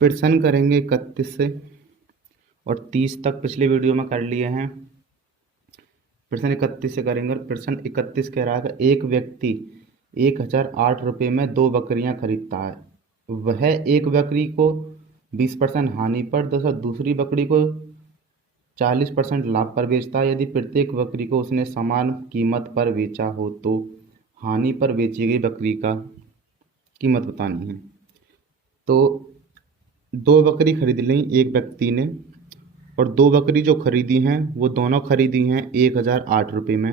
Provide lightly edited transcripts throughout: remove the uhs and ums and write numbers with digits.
प्रश्न करेंगे 31 से और 30 तक पिछले वीडियो में कर लिए हैं। प्रश्न 31 से करेंगे और प्रश्न 31 कह रहा है एक व्यक्ति 1008 रुपये में 2 बकरियां खरीदता है। वह एक बकरी को 20% हानि पर तथा दूसरी बकरी को 40% लाभ पर बेचता है। यदि प्रत्येक बकरी को उसने समान कीमत पर बेचा हो तो हानि पर बेची गई बकरी का कीमत बतानी है। तो 2 बकरी खरीद ली एक व्यक्ति ने और 2 बकरी जो खरीदी हैं वो दोनों खरीदी हैं 1008 रुपये में।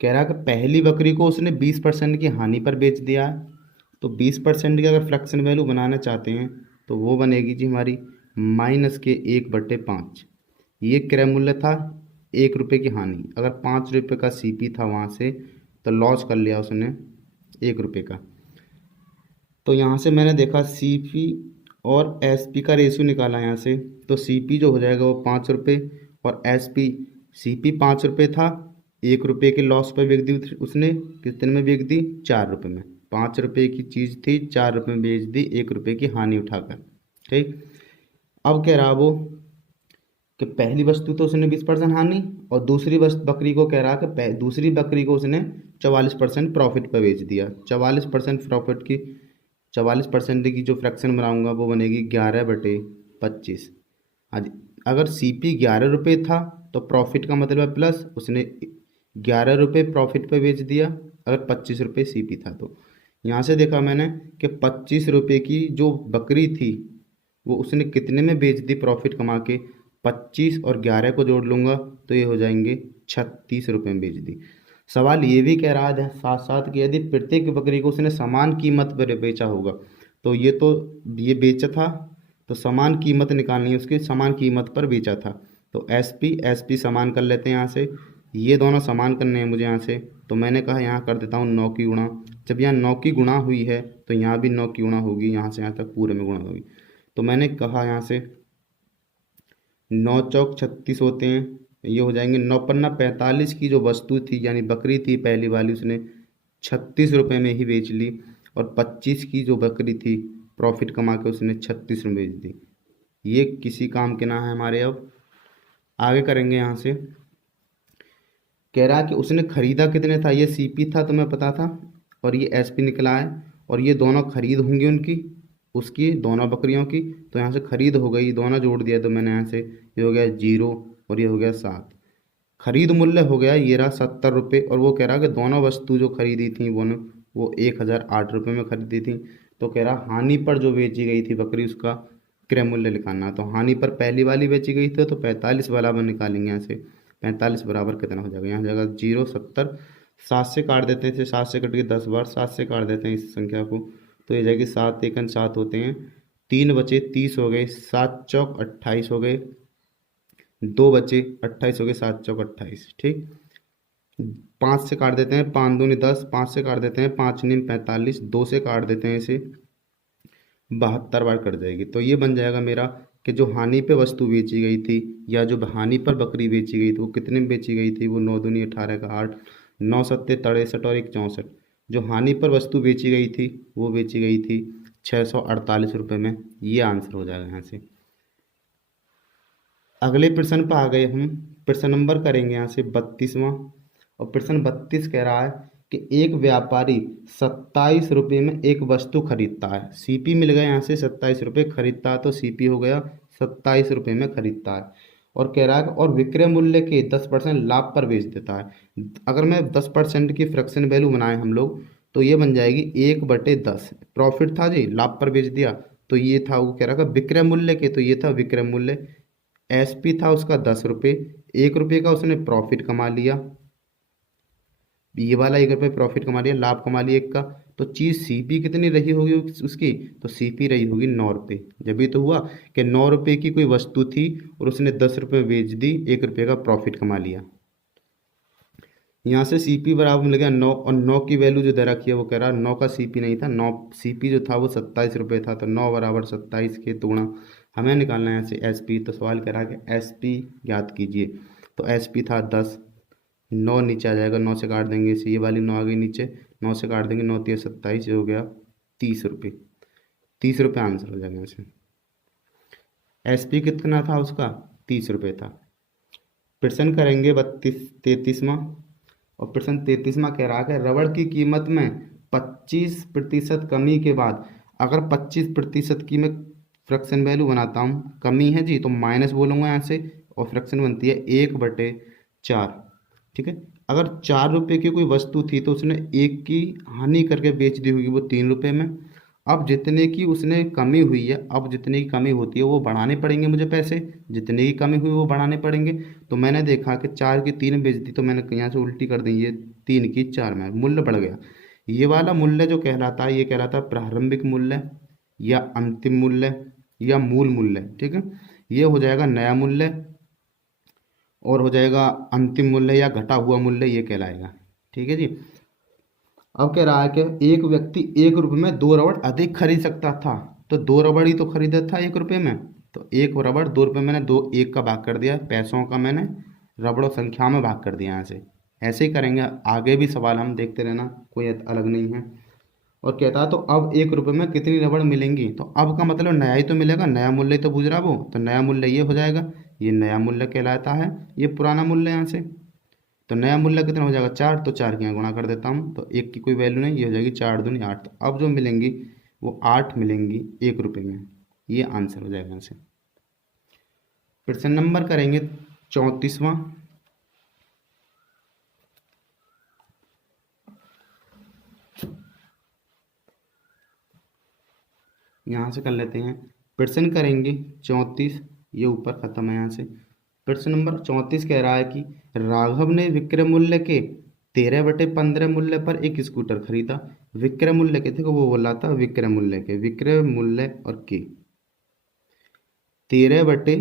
कह रहा है कि पहली बकरी को उसने 20% की हानि पर बेच दिया है। तो 20% की अगर फ्रैक्शन वैल्यू बनाना चाहते हैं तो वो बनेगी जी हमारी -1/5। ये क्रय मूल्य था 1 रुपये की हानि। अगर 5 रुपये का सीपी था वहाँ से तो लॉस कर लिया उसने 1 रुपये का। तो यहाँ से मैंने देखा सीपी और एसपी का रेशियो निकाला यहाँ से। तो सीपी जो हो जाएगा वो 5 रुपये और एसपी सीपी 5 रुपये था, 1 रुपये के लॉस पर बेच दी उसने। कितने में बेच दी? 4 रुपये में। 5 रुपये की चीज़ थी, 4 रुपये में बेच दी 1 रुपये की हानि उठाकर। ठीक। अब कह रहा वो कि पहली वस्तु तो उसने 20% हानि और दूसरी बकरी को कह रहा कि दूसरी बकरी को उसने 44% प्रॉफिट पर बेच दिया। 44% प्रॉफिट की 44% की जो फ्रैक्शन बनाऊंगा वो बनेगी 11/25। आज अगर सीपी 11 रुपये था तो प्रॉफिट का मतलब है प्लस, उसने 11 रुपये प्रॉफिट पे बेच दिया। अगर 25 रुपये सीपी था तो यहाँ से देखा मैंने कि 25 रुपये की जो बकरी थी वो उसने कितने में बेच दी प्रॉफिट कमा के। 25 और 11 को जोड़ लूँगा तो ये हो जाएंगे 36 रुपये में बेच दी। सवाल ये भी कह रहा है साथ साथ कि यदि प्रत्येक बकरी को उसने समान कीमत पर बेचा होगा तो ये बेचा था तो समान कीमत निकालनी है, उसकी समान कीमत पर बेचा था। तो एसपी समान कर लेते हैं यहाँ से। ये दोनों समान करने हैं मुझे यहाँ से। तो मैंने कहा यहाँ कर देता हूँ 9 की गुणा। जब यहाँ 9 की गुणा हुई है तो यहाँ भी 9 की गुणा होगी, यहाँ से यहाँ तक पूरे में गुणा होगी। तो मैंने कहा यहाँ से 9 चौक 36 होते हैं, ये हो जाएंगे 9 पन्ना 45 की जो वस्तु थी यानी बकरी थी पहली वाली उसने 36 रुपये में ही बेच ली और 25 की जो बकरी थी प्रॉफिट कमा के उसने 36 में बेच दी। ये किसी काम के ना है हमारे। अब आगे करेंगे यहाँ से। कह रहा कि उसने खरीदा कितने था, ये सीपी था तो मैं पता था और ये एसपी निकला है और ये दोनों खरीद होंगी उनकी उसकी दोनों बकरियों की। तो यहाँ से खरीद हो गई, दोनों जोड़ दिया तो मैंने यहाँ से ये हो गया 0 और ये हो गया 7। खरीद मूल्य हो गया ये रहा 70 रुपये और वो कह रहा कि दोनों वस्तु जो खरीदी थी वो 1008 रुपये में खरीदी थी। तो कह रहा हानि पर जो बेची गई थी बकरी उसका क्रय मूल्य निकालना। तो हानि पर पहली वाली बेची गई थी तो 45 बराबर निकालेंगे यहाँ से। 45 बराबर कितना हो जाएगा? यहाँ हो जाएगा 0 70। 7 से काट देते हैं, 7 से कट के 10 बार 7 से काट देते हैं इस संख्या को तो ये जाएगी 7 एकन 7 होते हैं, 3 बचे 30 हो गए, 7 चौक 28 हो गए, 2 बचे 28 हो गए, 7 चौक 28। ठीक। 5 से काट देते हैं, 5 दूनी 10, 5 से काट देते हैं, 5 नीम 45, 2 से काट देते हैं इसे 72 बार कट जाएगी। तो ये बन जाएगा मेरा कि जो हानि पे वस्तु बेची गई थी या जो हानि पर बकरी बेची गई थी वो कितने में बेची गई थी? वो 9 दूनी 18 का 8, 9 सत्ते 63 और 1 64। जो हानि पर वस्तु बेची गई थी वो बेची गई थी 648 रुपये में। ये आंसर हो जाएगा यहाँ से। अगले प्रश्न पर आ गए हम। प्रश्न नंबर करेंगे यहाँ से 32वां और प्रश्न 32 कह रहा है कि एक व्यापारी 27 रुपये में एक वस्तु खरीदता है। सीपी मिल गया यहाँ से 27 रुपये, खरीदता है तो सीपी हो गया 27 रुपये में खरीदता है और कह रहा है और विक्रय मूल्य के 10% लाभ पर बेच देता है। अगर मैं 10% की फ्रैक्शन वैल्यू बनाए हम लोग तो ये बन जाएगी 1/10। प्रॉफिट था जी, लाभ पर बेच दिया तो ये था, वो कह रहा था विक्रय मूल्य के तो ये था विक्रय मूल्य। एसपी था उसका 10 रुपये, 1 रुपये का उसने प्रॉफिट कमा लिया, ये वाला 1 रुपये प्रॉफिट कमा लिया, लाभ कमा लिया 1 का। तो चीज़ सीपी कितनी रही होगी उसकी? तो सीपी रही होगी 9 रुपये। जब भी तो हुआ कि 9 रुपये की कोई वस्तु थी और उसने 10 रुपये बेच दी, 1 रुपये का प्रॉफिट कमा लिया। यहाँ से सीपी बराबर मिल गया 9 और 9 की वैल्यू जो दे रखी है वो कह रहा है 9 का सीपी नहीं था, 9 सीपी जो था वो 27 रुपये था। तो 9 बराबर 27 के गुणा हमें निकालना है यहाँ से एसपी। तो सवाल कह रहा है कि एसपी ज्ञात कीजिए। तो एसपी था 10, 9 नीचे आ जाएगा, 9 से काट देंगे इसे, ये वाली 9 आ गई नीचे, 9 से काट देंगे, 9 3 27, हो गया 30 रुपये। 30 रुपये आंसर हो जाएगा यहाँ से। एसपी कितना था उसका, 30 रुपये था। प्रश्न करेंगे 33वां, और प्रश्न 33वां कह रहा है रबड़ की कीमत में 25% कमी के बाद अगर 25% की मैं फ्रैक्शन वैल्यू बनाता हूँ, कमी है जी तो माइनस बोलूँगा यहाँ से, और फ्रैक्शन बनती है 1/4। ठीक है, अगर 4 रुपये की कोई वस्तु थी तो उसने 1 की हानि करके बेच दी होगी वो 3 रुपये में। अब जितने की उसने कमी हुई है, अब जितने की कमी होती है वो बढ़ाने पड़ेंगे मुझे पैसे, जितने की कमी हुई वो बढ़ाने पड़ेंगे। तो मैंने देखा कि 4 की 3 बेच दी, तो मैंने यहाँ से उल्टी कर दी, ये 3 की 4 में मूल्य बढ़ गया। ये वाला मूल्य जो कहलाता है ये कहलाता है प्रारंभिक मूल्य या अंतिम मूल्य या मूल मूल्य। ठीक है, ये हो जाएगा नया मूल्य, और हो जाएगा अंतिम मूल्य या घटा हुआ मूल्य, ये कहलाएगा। ठीक है जी। अब कह रहा है कि एक व्यक्ति 1 रुपये में 2 रबड़ अधिक खरीद सकता था, तो 2 रबड़ ही तो खरीदा था 1 रुपये में, तो 1 रबड़ 2 रुपये मैंने 1 का भाग कर दिया, पैसों का मैंने रबड़ों संख्या में भाग कर दिया यहाँ से। ऐसे ही करेंगे आगे भी सवाल, हम देखते रहना, कोई अलग नहीं है। और कहता है तो अब 1 रुपये में कितनी रबड़ मिलेंगी, तो अब का मतलब नया ही तो मिलेगा, नया मूल्य ही तो पूछ रहा वो, तो नया मूल्य ये हो जाएगा, ये नया मूल्य कहलाता है, ये पुराना मूल्य यहाँ से। तो नया मूल्य कितना हो जाएगा 4, तो 4 के यहाँ गुणा कर देता हूँ, तो 1 की कोई वैल्यू नहीं, ये हो जाएगी 4 दूनी 8। तो अब जो मिलेंगी वो 8 मिलेंगी 1 रुपये में, ये आंसर हो जाएगा यहाँ से। प्रश्न नंबर करेंगे 34वां। यहाँ से कर लेते हैं, प्रश्न करेंगे 34, ये ऊपर खत्म है यहाँ से। प्रश्न नंबर 34 कह रहा है कि राघव ने विक्रय मूल्य के 13/15 मूल्य पर एक स्कूटर खरीदा। विक्रय मूल्य के, देखो वो बोला था विक्रय मूल्य के, विक्रय मूल्य और के 13 बटे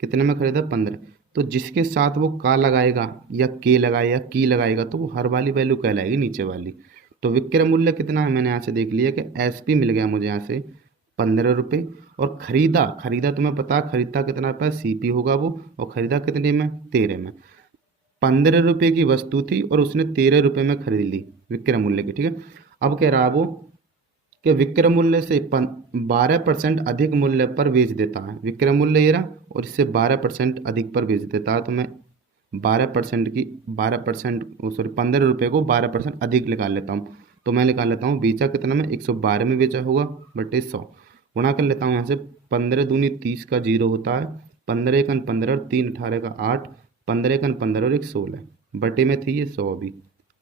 कितने में खरीदा 15, तो जिसके साथ वो का लगाएगा या के लगाएगा की लगाएगा तो वो हर वाली वैल्यू कहलाएगी नीचे वाली। तो विक्रय मूल्य कितना है मैंने यहाँ से देख लिया कि एसपी मिल गया मुझे यहाँ से 15 रुपये, और खरीदा, खरीदा तुम्हें पता खरीदा कितना रुपये सीपी होगा वो, और खरीदा कितने में 13 में। 15 रुपये की वस्तु थी और उसने 13 रुपये में खरीद ली विक्रय मूल्य की। ठीक है, अब कह रहा वो कि विक्रय मूल्य से 12% अधिक मूल्य पर बेच देता है। विक्रय मूल्य ये रहा और इससे 12% अधिक पर बेच देता है, तो मैं 12% की 12% सॉरी 15 रुपये को 12% अधिक निकाल लेता हूँ। तो मैं निकाल लेता हूँ बेचा कितना में 112 में बेचा होगा बटे 100, गुणा कर लेता हूँ यहाँ से 15 दूनी 30 का 0 होता है, 15 एकन 15 और 3 18 का 8, 15 एकन 15 और 1 16 बटे में थी ये 100 अभी।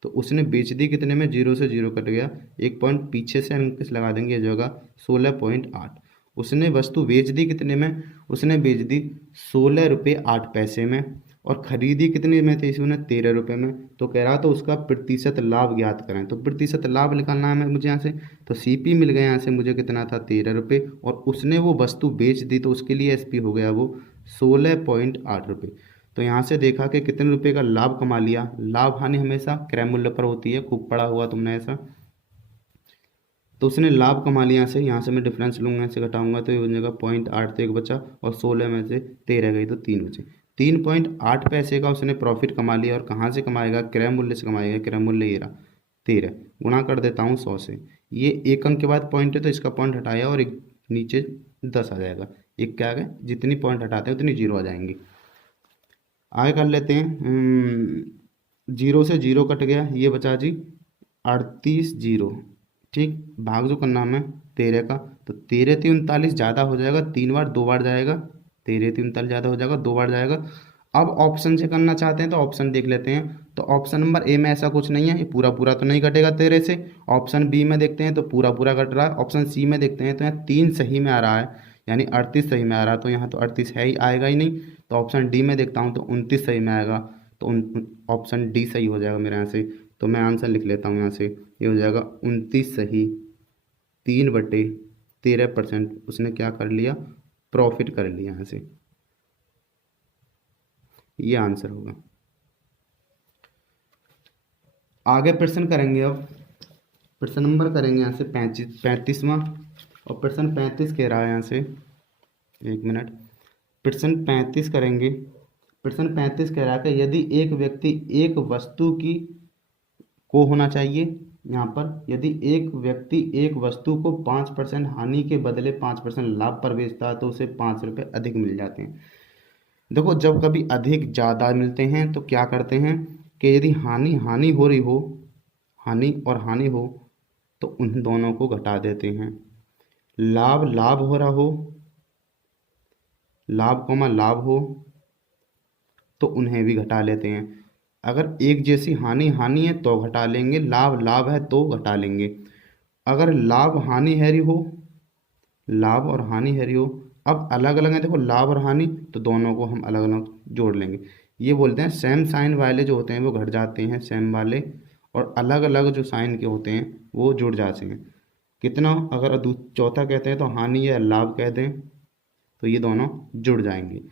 तो उसने बेच दी कितने में, 0 से 0 कट गया, 1 पॉइंट पीछे से हम किस लगा देंगे जगह 16.8। उसने वस्तु बेच दी कितने में, उसने बेच दी 16 रुपये 8 पैसे में, और खरीदी कितने में थी इसने 13 रुपये में। तो कह रहा तो उसका प्रतिशत लाभ ज्ञात करें, तो प्रतिशत लाभ निकालना है मुझे यहाँ से। तो सीपी मिल गया यहाँ से मुझे कितना था 13 रुपये, और उसने वो वस्तु बेच दी तो उसके लिए एसपी हो गया वो 16.8 रुपये। तो यहाँ से देखा कि कितने रुपए का लाभ कमा लिया। लाभ हानि हमेशा क्रय मूल्य पर होती है, खूब पढ़ा हुआ तुमने ऐसा। तो उसने लाभ कमा लिया यहाँ से मैं डिफरेंस लूंगा, ऐसे घटाऊंगा तो ये हो जाएगा 0.8, तो 1 बचा, और 16 में से 13 गई तो 3 बचे। 3.8 पैसे का उसने प्रॉफिट कमा लिया, और कहाँ से कमाएगा, क्रय मूल्य से कमाएगा। क्रय मूल्य ये रहा 13, गुणा कर देता हूँ 100 से। ये एक अंक के बाद पॉइंट है तो इसका पॉइंट हटाया और एक नीचे 10 आ जाएगा। एक क्या आ गया, जितनी पॉइंट हटाते हैं उतनी 0 आ जाएंगी। आगे कर लेते हैं, 0 से 0 कट गया, ये बचा जी 38 0। ठीक, भाग जो करना हमें 13 का, तो 13 3 39 ज़्यादा हो जाएगा, 3 बार 2 बार जाएगा, 13 3 39 ज़्यादा हो जाएगा 2 बार जाएगा। अब ऑप्शन से करना चाहते हैं तो ऑप्शन देख लेते हैं। तो ऑप्शन नंबर ए में ऐसा कुछ नहीं है, ये पूरा पूरा तो नहीं कटेगा 13 से। ऑप्शन बी में देखते हैं तो पूरा पूरा कट रहा है। ऑप्शन सी में देखते हैं तो यहाँ 3 सही में आ रहा है, यानी 38 सही में आ रहा है, तो यहाँ तो 38 है ही, आएगा ही नहीं। तो ऑप्शन डी में देखता हूँ तो 29 सही में आएगा, तो ऑप्शन डी सही हो जाएगा मेरे यहाँ से। तो मैं आंसर लिख लेता हूँ यहाँ से, ये हो जाएगा 29 सही, 3/13% उसने क्या कर लिया, प्रॉफिट कर लिया यहाँ से, ये आंसर होगा। आगे प्रश्न करेंगे, अब प्रश्न नंबर करेंगे यहाँ से 35वां, और प्रश्न 35 कह रहा है यहाँ से, 1 मिनट, प्रश्न 35 करेंगे। प्रश्न 35 कह रहा है कि यदि एक व्यक्ति एक वस्तु की को होना चाहिए, यहाँ पर यदि एक व्यक्ति एक वस्तु को 5% हानि के बदले 5% लाभ पर बेचता है तो उसे 5 रुपये अधिक मिल जाते हैं। देखो, जब कभी अधिक ज़्यादा मिलते हैं तो क्या करते हैं कि यदि हानि हानि हो रही हो, हानि और हानि हो, तो उन दोनों को घटा देते हैं। लाभ लाभ हो रहा हो, लाभ कौमा लाभ हो, तो उन्हें भी घटा लेते हैं। अगर एक जैसी हानि हानि है तो घटा लेंगे, लाभ लाभ है तो घटा लेंगे। अगर लाभ हानि हैरी हो, लाभ और हानि हैरी हो, अब अलग अलग है, देखो लाभ और हानि, तो दोनों को हम अलग अलग जोड़ लेंगे। ये बोलते हैं सेम साइन वाले जो होते हैं वो घट जाते हैं, सेम वाले, और अलग अलग जो साइन के होते हैं वो जुड़ जाते हैं। कितना, अगर चौथा कहते हैं तो हानि या लाभ कह दें तो ये दोनों जुड़ जाएंगे।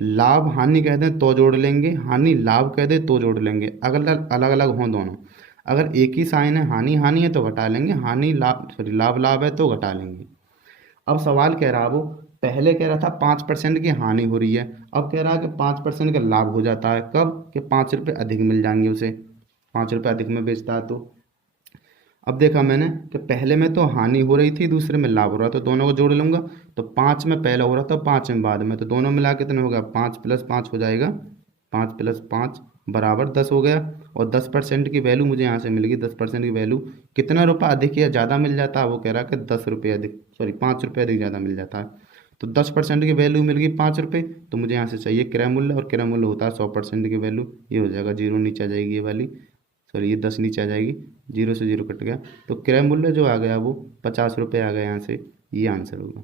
लाभ हानि कह दें तो जोड़ लेंगे, हानि लाभ कह दें तो जोड़ लेंगे, अगर अलग अलग हों दोनों। अगर एक ही साइन है, हानि हानि है तो घटा लेंगे, हानि लाभ सॉरी लाभ लाभ है तो घटा लेंगे। अब सवाल कह रहा, वो पहले कह रहा था 5% की हानि हो रही है, अब कह रहा है कि 5% का लाभ हो जाता है। कब कि 5 रुपये अधिक मिल जाएंगे उसे, 5 रुपये अधिक में बेचता है तो। अब देखा मैंने कि पहले में तो हानि हो रही थी, दूसरे में लाभ हो रहा था, तो दोनों को जोड़ लूंगा। तो 5 में पहले हो रहा था, 5 में बाद में, तो दोनों मिला के कितना हो गया, 5 + 5 हो जाएगा, 5 + 5 बराबर 10 हो गया। और 10% की वैल्यू मुझे यहाँ से मिल गई। 10% की वैल्यू कितना रुपये अधिक या ज़्यादा मिल जाता है, वो कह रहा है कि 10 रुपये अधिक, सॉरी 5 रुपये अधिक ज़्यादा मिल जाता है। तो 10% की वैल्यू मिल गई 5 रुपये, तो मुझे यहाँ से चाहिए क्रय मूल्य, और क्रय मूल्य होता है 100% की वैल्यू। ये हो जाएगा 0 नीचे आ जाएगी ये वाली, सॉरी ये 10 नीचे आ जाएगी, 0 से 0 कट गया। तो क्रय मूल्य जो आ गया वो 50 रुपये आ गया यहाँ से, ये आंसर होगा।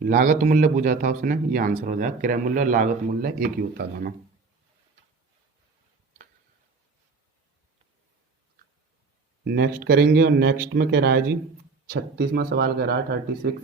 लागत मूल्य पूछा था उसने, ये आंसर हो जाएगा। क्रय मूल्य और लागत मूल्य एक ही होता है दोनों। नेक्स्ट करेंगे, और नेक्स्ट में कह रहा है जी 36वां सवाल कह रहा है 36।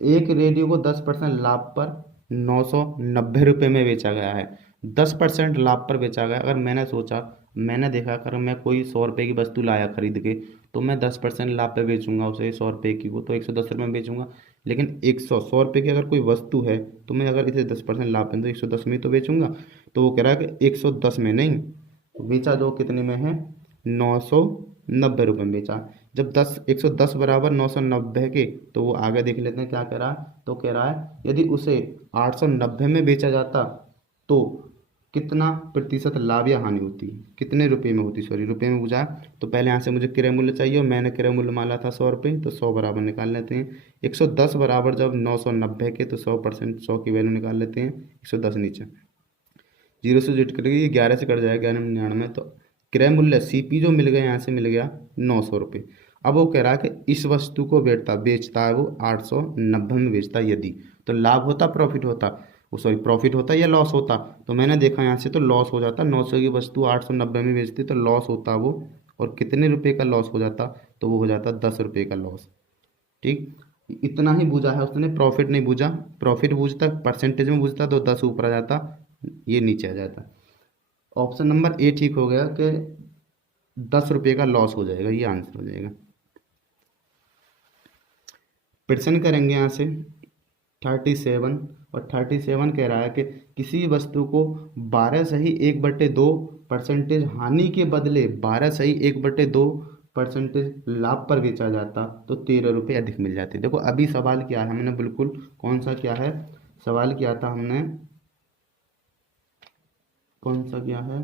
एक रेडियो को 10% लाभ पर 990 रुपये में बेचा गया है। 10% लाभ पर बेचा गया। अगर मैंने सोचा, मैंने देखा, अगर मैं कोई 100 रुपये की वस्तु लाया खरीद के, तो मैं 10% लाभ पे बेचूंगा उसे, 100 रुपये की को तो 110 रुपये में बेचूंगा। लेकिन 100 रुपये की अगर कोई वस्तु है तो मैं अगर इसे 10% लाभ पे तो 110 में ही तो बेचूंगा। तो वो कह रहा है कि 110 में नहीं, बेचा जो कितने में है, 990 रुपये में बेचा। जब 110 बराबर 990 के, तो वो आगे देख लेते हैं क्या कह रहा है। तो कह रहा है यदि उसे 890 में बेचा जाता तो कितना प्रतिशत लाभ या हानि होती, कितने रुपए में होती, सॉरी रुपए में पूछा। तो पहले यहाँ से मुझे क्रय मूल्य चाहिए, और मैंने क्रय मूल्य माना था 100 रुपये, तो 100 बराबर निकाल लेते हैं। 110 बराबर जब 990 के, तो 100% 100 की वैल्यू निकाल लेते हैं। 110 नीचे 0 से जुट करेगी, 11 से कट जाएगा, 1199। तो क्रय मूल्य सीपी जो मिल गया यहाँ से मिल गया 900 रुपये। अब वो कह रहा है कि इस वस्तु को बेचता है वो 890 में बेचता है यदि, तो लाभ होता प्रॉफिट होता, वो सॉरी प्रॉफिट होता या लॉस होता। तो मैंने देखा यहाँ से तो लॉस हो जाता, 900 की वस्तु 890 में बेचती तो लॉस होता वो। और कितने रुपए का लॉस हो जाता, तो वो हो जाता 10 रुपये का लॉस। ठीक, इतना ही बूझा है उसने, प्रॉफिट नहीं बूझा। प्रॉफिट बूझता, परसेंटेज में बूझता तो 10 ऊपर आ जाता, ये नीचे आ जाता। ऑप्शन नंबर ए ठीक हो गया कि 10 रुपये का लॉस हो जाएगा, ये आंसर हो जाएगा। प्रश्न करेंगे यहाँ से 37, और 37 कह रहा है कि किसी वस्तु को 12 सही 1/2% हानि के बदले 12 सही 1/2% लाभ पर बेचा जाता तो 13 रुपये अधिक मिल जाते। देखो अभी सवाल क्या है, हमने बिल्कुल कौन सा क्या है सवाल किया था हमने, कौन सा क्या है,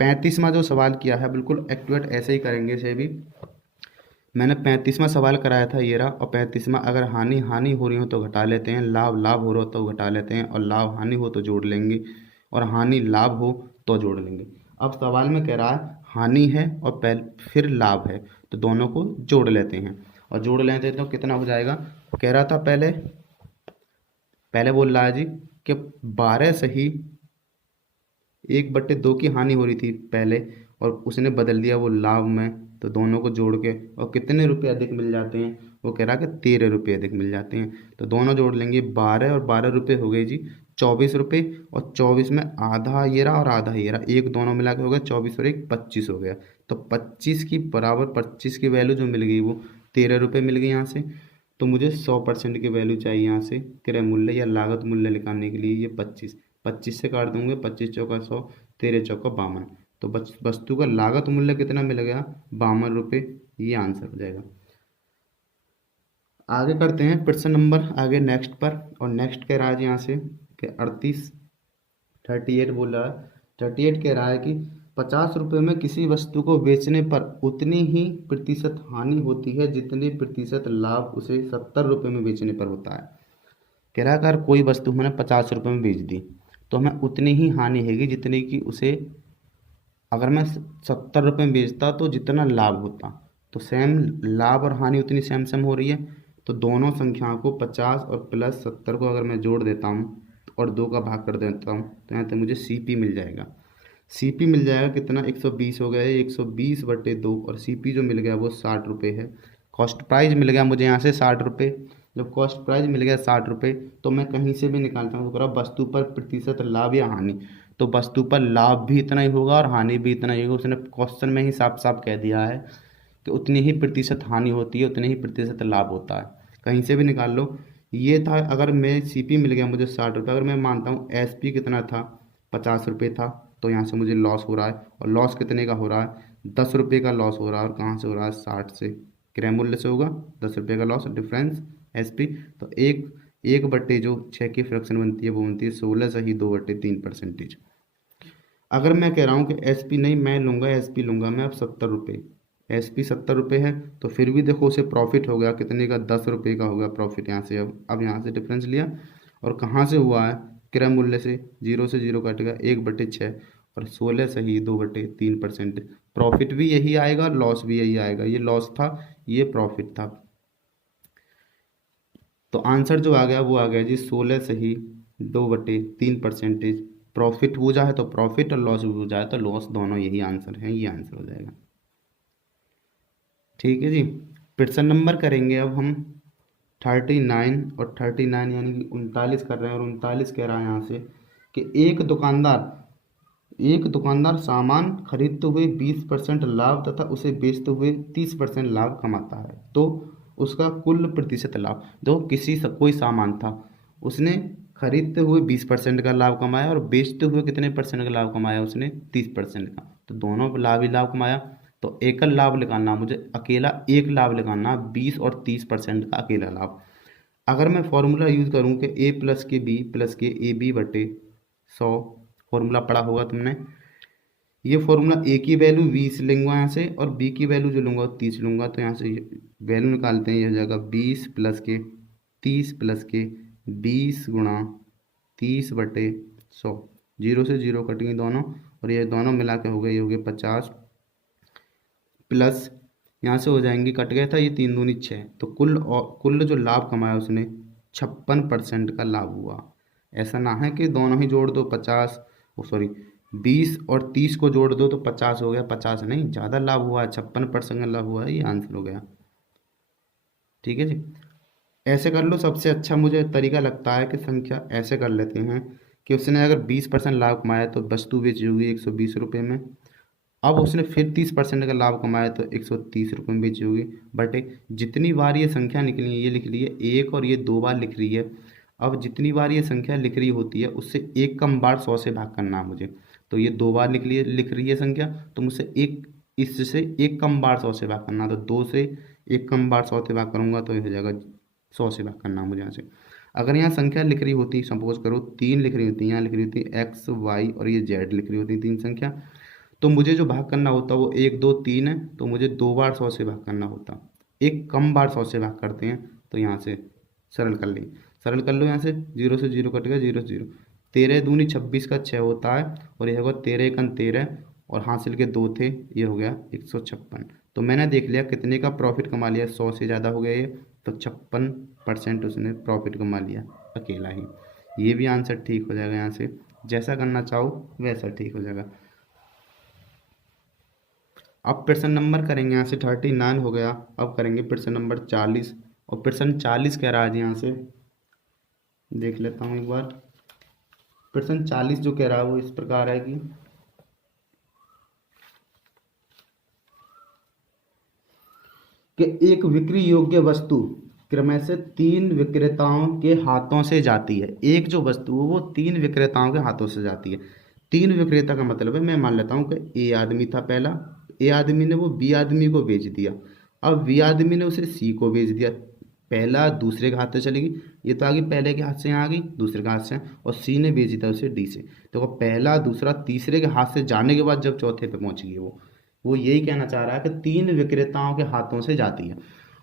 35वां जो सवाल किया है, बिल्कुल एक्यूरेट ऐसे ही करेंगे इसे भी। मैंने 35वां सवाल कराया था ये रहा, और 35वां अगर हानि हानि हो रही हो तो घटा लेते हैं, लाभ लाभ हो रहा हो तो घटा लेते हैं, और लाभ हानि हो तो जोड़ लेंगे, और हानि लाभ हो तो जोड़ लेंगे। अब सवाल में कह रहा है हानि है और फिर लाभ है, तो दोनों को जोड़ लेते हैं, और जोड़ लेते हैं तो कितना हो जाएगा। कह रहा था पहले पहले बोल रहा है जी कि 12 सही 1/2 की हानि हो रही थी पहले, और उसने बदल दिया वो लाभ में, तो दोनों को जोड़ के और कितने रुपए अधिक मिल जाते हैं, वो कह रहा कि 13 रुपये अधिक मिल जाते हैं। तो दोनों जोड़ लेंगे, 12 और 12 रुपये हो गए जी 24 रुपये, और 24 में आधा ये रहा और आधा ये रहा, एक दोनों मिला के हो गया 24 और 1 25 हो गया। तो 25 की बराबर 25 की वैल्यू जो मिल गई वो 13 रुपये मिल गई यहाँ से। तो मुझे 100% की वैल्यू चाहिए यहाँ से क्रय मूल्य या लागत मूल्य निकालने के लिए। ये 25 25 से काट दूंगे, 25 चौका 100, 13 चौका 52, तो वस्तु का लागत मूल्य कितना मिल गया, 52 रुपये। ये आंसर हो जाएगा। आगे करते हैं प्रश्न नंबर आगे नेक्स्ट पर। और नेक्स्ट कह रहा है यहाँ से कि 38 बोल रहा है। 38 कह रहा है कि 50 रुपये में किसी वस्तु को बेचने पर उतनी ही प्रतिशत हानि होती है जितने प्रतिशत लाभ उसे 70 रुपये में बेचने पर होता है। कह रहा है अगर कोई वस्तु मैंने 50 रुपये में बेच दी तो हमें उतनी ही हानि होगी जितनी कि उसे अगर मैं 70 रुपये में बेचता तो जितना लाभ होता। तो सेम लाभ और हानि उतनी सेम सेम हो रही है। तो दोनों संख्याओं को 50 और प्लस 70 को अगर मैं जोड़ देता हूँ और 2 का भाग कर देता हूँ तो यहाँ तक मुझे CP मिल जाएगा। CP मिल जाएगा कितना, 120 हो गया, 120/2 और CP जो मिल गया वो 60 रुपये है। कॉस्ट प्राइस मिल गया मुझे यहाँ से 60 रुपये। जब कॉस्ट प्राइस मिल गया 60 रुपये तो मैं कहीं से भी निकालता हूँ तो वस्तु पर प्रतिशत लाभ या हानि, तो वस्तु पर लाभ भी इतना ही होगा और हानि भी इतना ही होगा। उसने क्वेश्चन में ही साफ साफ कह दिया है कि उतनी ही प्रतिशत हानि होती है, उतने ही प्रतिशत लाभ होता है। कहीं से भी निकाल लो। ये था अगर मैं CP मिल गया मुझे 60 रुपये, अगर मैं मानता हूँ SP कितना था, 50 रुपये था, तो यहाँ से मुझे लॉस हो रहा है। और लॉस कितने का हो रहा है, 10 रुपये का लॉस हो रहा है। और कहाँ से हो रहा है, 60 से, क्रय मूल्य से होगा 10 रुपये का लॉस, डिफरेंस SP। तो 1/6 की फ्रैक्शन बनती है, वो बनती है 16 सही 2/3%। अगर मैं कह रहा हूँ कि SP नहीं, मैं लूँगा SP लूँगा मैं अब 70 रुपये, SP 70 रुपये है, तो फिर भी देखो उसे प्रॉफिट हो गया कितने का, 10 रुपये का हो गया प्रॉफिट यहाँ से। अब यहाँ से डिफरेंस लिया और कहाँ से हुआ है, क्रय मूल्य से, 0 से 0 कटेगा 1/6 और 16 सही 2/3%। प्रॉफिट भी यही आएगा, लॉस भी यही आएगा। ये लॉस था, ये प्रॉफिट था। तो आंसर जो आ गया वो आ गया जी 16 सही 2/3%। प्रॉफिट हो जाए तो प्रॉफिट और लॉस हो जाए तो लॉस, दोनों यही आंसर है। ये आंसर हो जाएगा। ठीक है जी। प्रश्न नंबर करेंगे अब हम 39 और 39 यानी कि 39 कर रहे हैं। और 39 कह रहा है यहाँ से कि एक दुकानदार सामान खरीदते हुए 20% लाभ तथा उसे बेचते हुए 30% लाभ कमाता है, तो उसका कुल प्रतिशत लाभ, जो कोई सामान था, उसने खरीदते हुए 20% का लाभ कमाया और बेचते हुए कितने परसेंट का लाभ कमाया, उसने 30% का। तो दोनों लाभ ही लाभ कमाया। तो एकल लाभ निकालना मुझे, अकेला एक लाभ निकालना, 20 और 30% का अकेला लाभ। अगर मैं फॉर्मूला यूज़ करूँ कि A + के B + के AB/100, फॉर्मूला पढ़ा होगा तुमने। ये फॉर्मूला A की वैल्यू 20 लूँगा यहाँ से और B की वैल्यू जो लूँगा 30 लूँगा। तो यहाँ से वैल्यू निकालते हैं, ये हो जाएगा 20 + के 30 + के 20 × 30/100। 0 से 0 कटेंगे दोनों और ये दोनों मिला के हो गए, ये हो गए 50 प्लस यहाँ से हो जाएंगे, कट गया था ये 3 दूनी 6। तो कुल जो लाभ कमाया उसने 56% का लाभ हुआ। ऐसा ना है कि दोनों ही जोड़ दो 20 और 30 को जोड़ दो तो 50 हो गया, 50 नहीं, ज़्यादा लाभ हुआ है, 56% का लाभ हुआ है। ये आंसर हो गया। ठीक है जी। ऐसे कर लो, सबसे अच्छा मुझे तरीका लगता है कि संख्या ऐसे कर लेते हैं कि उसने अगर 20% लाभ कमाया तो वस्तु बेची होगी 120 रुपये में। अब उसने फिर 30% का लाभ कमाया तो 130 रुपये में बेची होगी, बटे जितनी बार ये संख्या निकली है, ये लिख रही है 1 और ये 2 बार लिख रही है। अब जितनी बार ये संख्या लिख रही होती है उससे एक कम बार 100 से भाग करना है मुझे। तो ये 2 बार लिख रही है संख्या, तो मुझसे इससे एक कम बार 100 से भाग करना। तो 2 से एक कम बार 100 से भाग करूँगा तो ये हो जाएगा 100 से भाग करना मुझे यहाँ से। अगर यहाँ संख्या लिख रही होती, सपोज करो 3 लिख रही होती, यहाँ लिख रही होती X Y और ये Z लिख रही होती 3 संख्या, तो मुझे जो भाग करना होता वो 1 2 3 है, तो मुझे 2 बार 100 से भाग करना होता। एक कम बार 100 से भाग करते हैं तो यहाँ से सरल कर लो। यहाँ से 0 से 0 कटेगा, 0 से 0, 13 दूनी 26 का 6 होता है और ये होगा 13 × 13 और हासिल के 2 थे, ये हो गया 156। तो मैंने देख लिया कितने का प्रॉफिट कमा लिया, 100 से ज़्यादा हो गया ये, तो 56% उसने प्रॉफिट कमा लिया अकेला ही। ये भी आंसर ठीक हो जाएगा। यहाँ से जैसा करना चाहो वैसा ठीक हो जाएगा। अब प्रश्न नंबर करेंगे यहाँ से 39 हो गया। अब करेंगे प्रश्न नंबर 40 और प्रश्न 40 कह रहा है यहाँ से, देख लेता हूँ एक बार। प्रश्न 40 जो कह रहा है वो इस प्रकार है कि एक बिक्री योग्य वस्तु क्रमशः से 3 विक्रेताओं के हाथों से जाती है। एक जो वस्तु है वो 3 विक्रेताओं के हाथों से जाती है। तीन विक्रेता का मतलब है, मैं मान लेता हूँ कि ए आदमी था पहला, ए आदमी ने वो बी आदमी को बेच दिया, अब बी आदमी ने उसे सी को बेच दिया। पहला दूसरे के हाथ से चली गई, ये तो आ गई पहले के हाथ से यहाँ आ गई, दूसरे के हाथ से, और सी ने बेच दिया उसे डी से। तो पहला दूसरा तीसरे के हाथ से जाने के बाद जब चौथे पे पहुंच गई वो यही कहना चाह रहा है कि तीन विक्रेताओं के हाथों से जाती है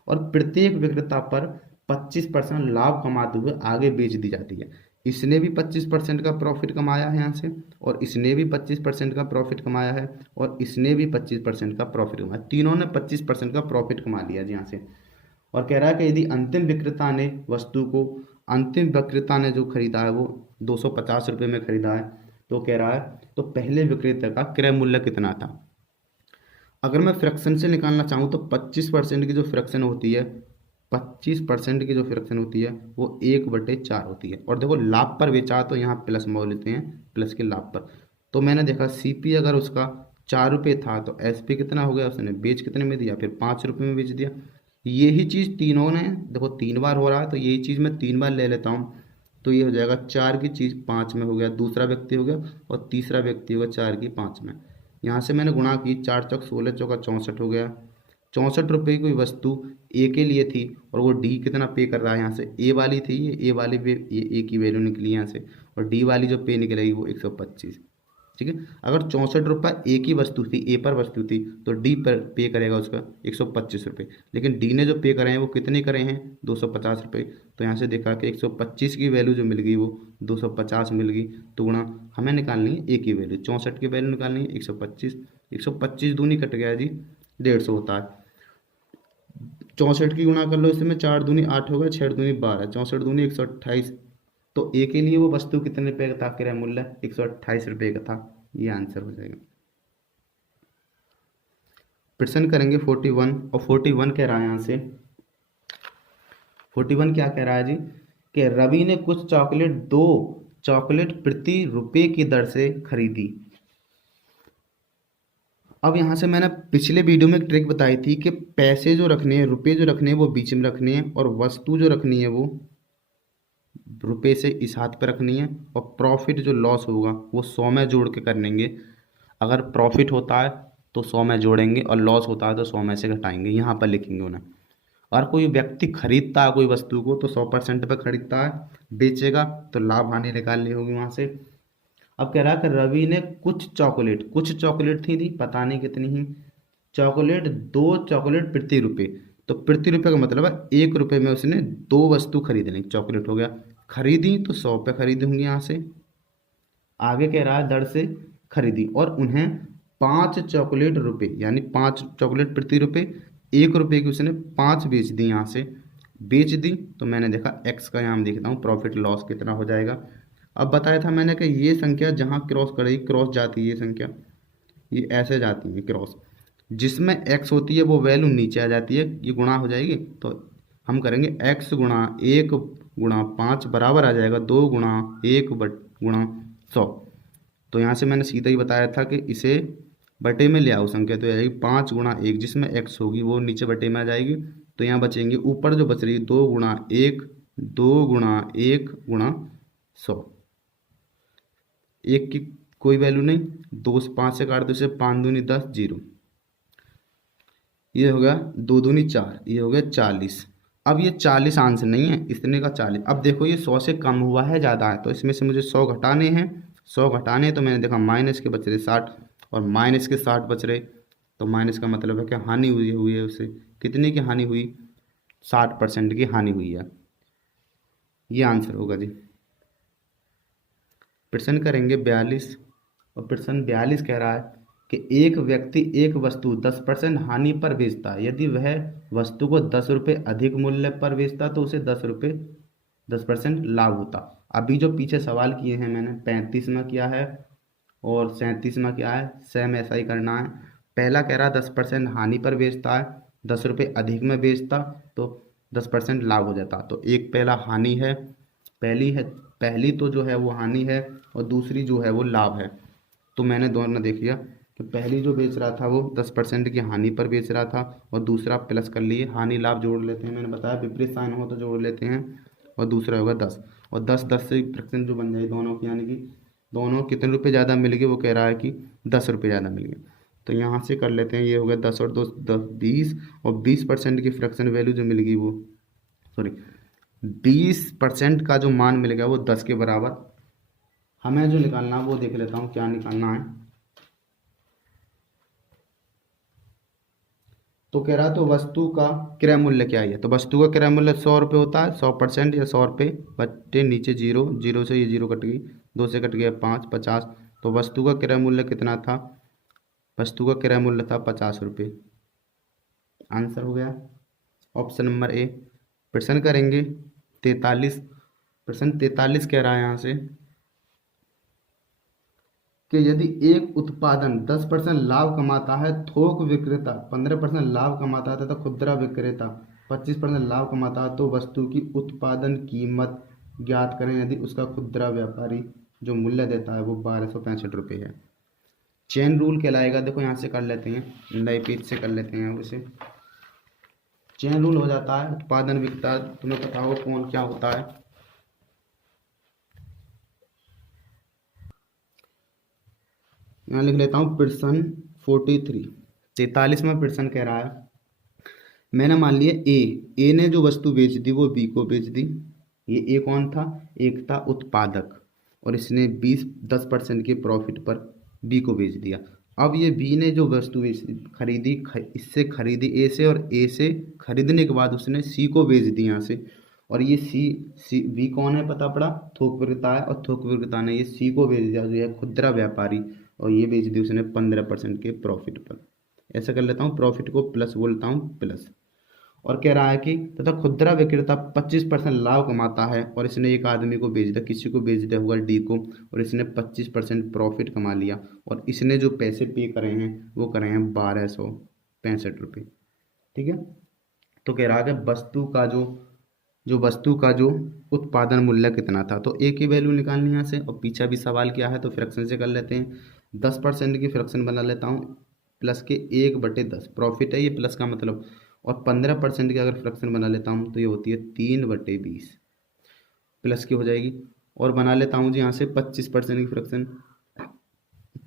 और प्रत्येक विक्रेता पर 25% लाभ कमाते हुए आगे बेच दी जाती है। इसने भी 25% का प्रॉफिट कमाया है यहाँ से, और इसने भी 25% का प्रॉफिट कमाया है, और इसने भी 25% का प्रॉफिट कमाया, तीनों ने 25% का प्रॉफिट कमा लिया जी यहाँ से। और कह रहा है कि यदि अंतिम विक्रेता ने जो खरीदा है वो 250 रुपये में खरीदा है, तो कह रहा है तो पहले विक्रेता का क्रय मूल्य कितना था। अगर मैं फ्रैक्शन से निकालना चाहूँ तो 25% की जो फ्रैक्शन होती है, 25% की जो फ्रैक्शन होती है वो 1/4 होती है। और देखो लाभ पर बेचा तो यहाँ प्लस मोल लेते हैं, प्लस के लाभ पर। तो मैंने देखा सीपी अगर उसका 4 रुपये था तो एसपी कितना हो गया, उसने बेच कितने में दिया, फिर 5 रुपये में बेच दिया। यही चीज़ तीनों ने, देखो 3 बार हो रहा है तो यही चीज़ मैं 3 बार ले लेता हूँ, तो ये हो जाएगा 4 की चीज़ 5 में हो गया, दूसरा व्यक्ति हो गया, और तीसरा व्यक्ति होगा 4 की 5 में। यहाँ से मैंने गुणा की, 4 चौक 16, चौका 64 हो गया। 64 रुपये की कोई वस्तु ए के लिए थी, और वो डी कितना पे कर रहा है यहाँ से, ए वाली थी ये, ए वाली ये ए की वैल्यू निकली यहाँ से, और डी वाली जो पे निकलेगी वो 125। ठीक है, अगर 64 रुपये ए की वस्तु थी, ए पर वस्तु थी, तो डी पर पे करेगा उसका 125 रुपये, लेकिन डी ने जो पे करे हैं वो कितने करे हैं, 250 रुपये। तो यहाँ से देखा कि 125 की वैल्यू जो मिल गई वो 250 मिल गई, तो गुणा हमें निकालनी है ए की वैल्यू, 64 की वैल्यू निकालनी है 125, 125 दूनी कट गया जी 150 होता है। 64 की गुणा कर लो इसमें, 4 दूनी 8 हो गया, 6 दूनी 12, 64 दूनी 128। तो ए के लिए वो वस्तु कितने रुपए का था, क्रय मूल्य 128 रुपये का था, ये आंसर हो जाएगा। प्रश्न करेंगे 41, और 41 कह रहा है यहाँ से, 41 क्या कह रहा है जी, कि रवि ने कुछ चॉकलेट 2 चॉकलेट प्रति रुपये की दर से खरीदी। अब यहाँ से मैंने पिछले वीडियो में एक ट्रिक बताई थी कि पैसे जो रखने हैं, रुपये जो रखने हैं वो बीच में रखने हैं, और वस्तु जो रखनी है वो रुपये से इस हाथ पर रखनी है, और प्रॉफिट जो लॉस होगा वो 100 में जोड़ के कर लेंगे। अगर प्रॉफिट होता है तो 100 में जोड़ेंगे, और लॉस होता है तो 100 में से घटाएंगे, यहाँ पर लिखेंगे उन्हें। और कोई व्यक्ति खरीदता है कोई वस्तु को तो 100% पे खरीदता है, बेचेगा तो लाभ हानि निकालनी होगी वहाँ से। अब कह रहा है कि रवि ने कुछ चॉकलेट थी पता नहीं कितनी ही चॉकलेट, 2 चॉकलेट प्रति रुपये, तो प्रति रुपये का मतलब है 1 रुपये में उसने 2 वस्तु खरीदनी, चॉकलेट हो गया, खरीदी तो 100 पे खरीदी होंगी यहाँ से। आगे कह रहा है दर से खरीदी, और उन्हें 5 चॉकलेट रुपये, यानी 5 चॉकलेट प्रति रुपये, 1 रुपये की उसने 5 बेच दी, यहाँ से बेच दी। तो मैंने देखा एक्स का, यहाँ देखता हूँ प्रॉफिट लॉस कितना हो जाएगा। अब बताया था मैंने कि ये संख्या जहाँ क्रॉस करेगी, क्रॉस जाती है ये संख्या, ये ऐसे जाती है क्रॉस, जिसमें एक्स होती है वो वैल्यू नीचे आ जाती है, ये गुणा हो जाएगी। तो हम करेंगे एक्स गुणा 1 गुणा 5 बराबर आ जाएगा 2 गुणा 1 गुणा 100। तो यहाँ से मैंने सीधा ही बताया था कि इसे बटे में ले आओ संख्या, तो आएगी 5 गुणा 1, जिसमें एक्स होगी वो नीचे बटे में आ जाएगी। तो यहाँ बचेंगे ऊपर जो बच रही है 2 गुणा 1, 2 गुणा 1 गुणा 100, 1 की कोई वैल्यू नहीं, 2 से 5 से काट दो इसे, 5 दूनी 10, 0, ये हो गया 2 दूनी 4, ये हो गया 40। अब ये 40 आंसर नहीं है, इतने का 40। अब देखो ये 100 से कम हुआ है, ज़्यादा है, तो इसमें से मुझे 100 घटाने हैं, 100 घटाने, तो मैंने देखा माइनस के बच रहे 60, और माइनस के 60 बच रहे, तो माइनस का मतलब है कि हानि हुई है उससे, कितने की हानि हुई, 60% की हानि हुई है, ये आंसर होगा जी। प्रश्न करेंगे 42, और प्रश्न 42 कह रहा है कि एक व्यक्ति एक वस्तु 10% हानि पर बेचता है, यदि वह वस्तु को 10 रुपये अधिक मूल्य पर बेचता तो उसे 10% लाभ होता। अभी जो पीछे सवाल किए हैं मैंने 35 में किया है और 37 में किया है, सेम ऐसा ही करना है। पहला कह रहा 10% हानि पर बेचता है, 10 रुपये अधिक में बेचता तो 10% लाभ हो जाता। तो एक पहला हानि है, पहली तो जो है वो हानि है, और दूसरी जो है वो लाभ है। तो मैंने दोनों देख लिया कि पहली जो बेच रहा था वो 10% की हानि पर बेच रहा था, और दूसरा प्लस कर लिए, हानि लाभ जोड़ लेते हैं, मैंने बताया विपरीत साइन हो तो जोड़ लेते हैं, और दूसरा होगा 10, और 10 10 से फ्रैक्शन जो बन जाए दोनों की, यानी कि दोनों कितने रुपए ज़्यादा मिल गए, वो कह रहा है कि 10 रुपये ज़्यादा मिल गए। तो यहाँ से कर लेते हैं, ये हो गया 10 और 2 10 20, और 20% की फ्रैक्शन वैल्यू जो मिल गई वो, सॉरी 20% का जो मान मिल गया वो 10 के बराबर। हमें जो निकालना है वो देख लेता हूँ क्या निकालना है। तो कह रहा तो वस्तु का क्रय मूल्य क्या है, तो वस्तु का क्रय मूल्य 100 रुपये होता है, 100% या 100 रुपये बट्टे नीचे जीरो, जीरो से ये जीरो कट गई, 2 से कट गया 5, 50। तो वस्तु का क्रय मूल्य कितना था, वस्तु का क्रय मूल्य था 50 रुपये। आंसर हो गया ऑप्शन नंबर ए। प्रश्न करेंगे 43। प्रश्न 43 कह रहा है यहाँ से कि यदि एक उत्पादन 10% लाभ कमाता है, थोक विक्रेता 15% लाभ कमाता है तथा खुदरा विक्रेता 25% लाभ कमाता है, तो वस्तु की उत्पादन कीमत ज्ञात करें यदि उसका खुदरा व्यापारी जो मूल्य देता है वो 1265 रुपये है। चेन रूल कहलाएगा। देखो यहाँ से कर लेते हैं, नए पेज से कर लेते हैं उसे। चेन रूल हो जाता है उत्पादन विक्रेता, तुम्हें पता हो कौन क्या होता है। यहाँ लिख लेता हूँ प्रश्न 43, 43वां प्रश्न कह रहा है, मैंने मान लिया ए ने जो वस्तु बेच दी वो बी को बेच दी। ये ए कौन था, एक था उत्पादक, और इसने 10% के प्रॉफिट पर बी को बेच दिया। अब ये बी ने जो वस्तु खरीदी, इससे खरीदी ए से, और ए से खरीदने के बाद उसने सी को बेच दी यहाँ से। और ये सी बी कौन है पता पड़ा, थोक विक्रेता है, और थोक विक्रेता ने ये सी को बेच दिया जो है खुदरा व्यापारी, और ये बेच दी उसने 15% के प्रॉफिट पर। ऐसा कर लेता हूँ, प्रॉफिट को प्लस बोलता हूँ प्लस। और कह रहा है कि तथा खुदरा विक्रेता 25% लाभ कमाता है, और इसने एक आदमी को बेच दिया, किसी को बेच दिया होगा डी को, और इसने 25% प्रॉफिट कमा लिया, और इसने जो पैसे पे करे हैं वो करे हैं 1265 रुपये। ठीक है। तो कह रहा है कि वस्तु का जो उत्पादन मूल्य कितना था, तो ए की वैल्यू निकालनी है यहाँ से, और पीछे भी सवाल क्या है तो फ्रैक्शन से कर लेते हैं। 10% की फ्रैक्शन बना लेता हूँ, प्लस के 1/10 प्रॉफिट है ये, प्लस का मतलब, और 15% की अगर फ्रैक्शन बना लेता हूँ तो ये होती है 3/20 प्लस की हो जाएगी। और बना लेता हूँ जी यहाँ से 25% की फ्रैक्शन,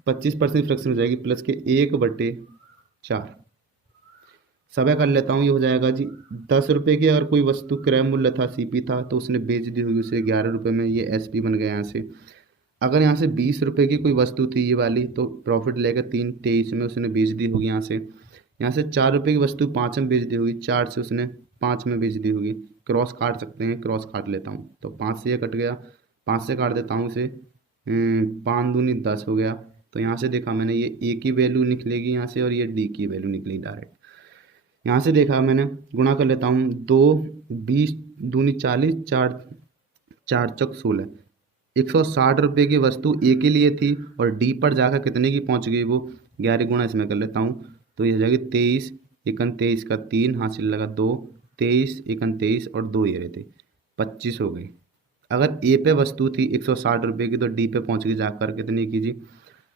25% फ्रैक्शन हो जाएगी प्लस के 1/4। समय कर लेता हूँ, ये हो जाएगा जी 10 रुपये की अगर कोई वस्तु क्रय मूल्य था, सीपी था, तो उसने बेच दी होगी उसे 11 रुपये में, ये एसपी बन गया यहाँ से। अगर यहाँ से 20 रुपये की कोई वस्तु थी ये वाली, तो प्रॉफिट लेकर 3/23 में उसने बेच दी होगी। यहाँ से 4 रुपये की वस्तु 5 में बेच दी होगी, 4 से उसने 5 में बेच दी होगी। क्रॉस काट सकते हैं, क्रॉस काट लेता हूँ, तो 5 से ये कट गया, 5 से काट देता हूँ इसे, 5 दूनी 10 हो गया। तो यहाँ से देखा मैंने ये ए की वैल्यू निकलेगी यहाँ से, और ये डी की वैल्यू निकलेगी डायरेक्ट। यहाँ से देखा मैंने, गुणा कर लेता हूँ, 2 20 दूनी 40, 4 4 चौक 16, 160 रुपये की वस्तु ए के लिए थी, और डी पर जाकर कितने की पहुँच गई वो 11 गुणा इसमें कर लेता हूँ, तो ये हो जाएगी 23, 21 का 3 हासिल लगा 2, 23 21 और 2 ये रहते 25 हो गई। अगर ए पे वस्तु थी 160 रुपये की, तो डी पे पहुँच गई जाकर कितने की जी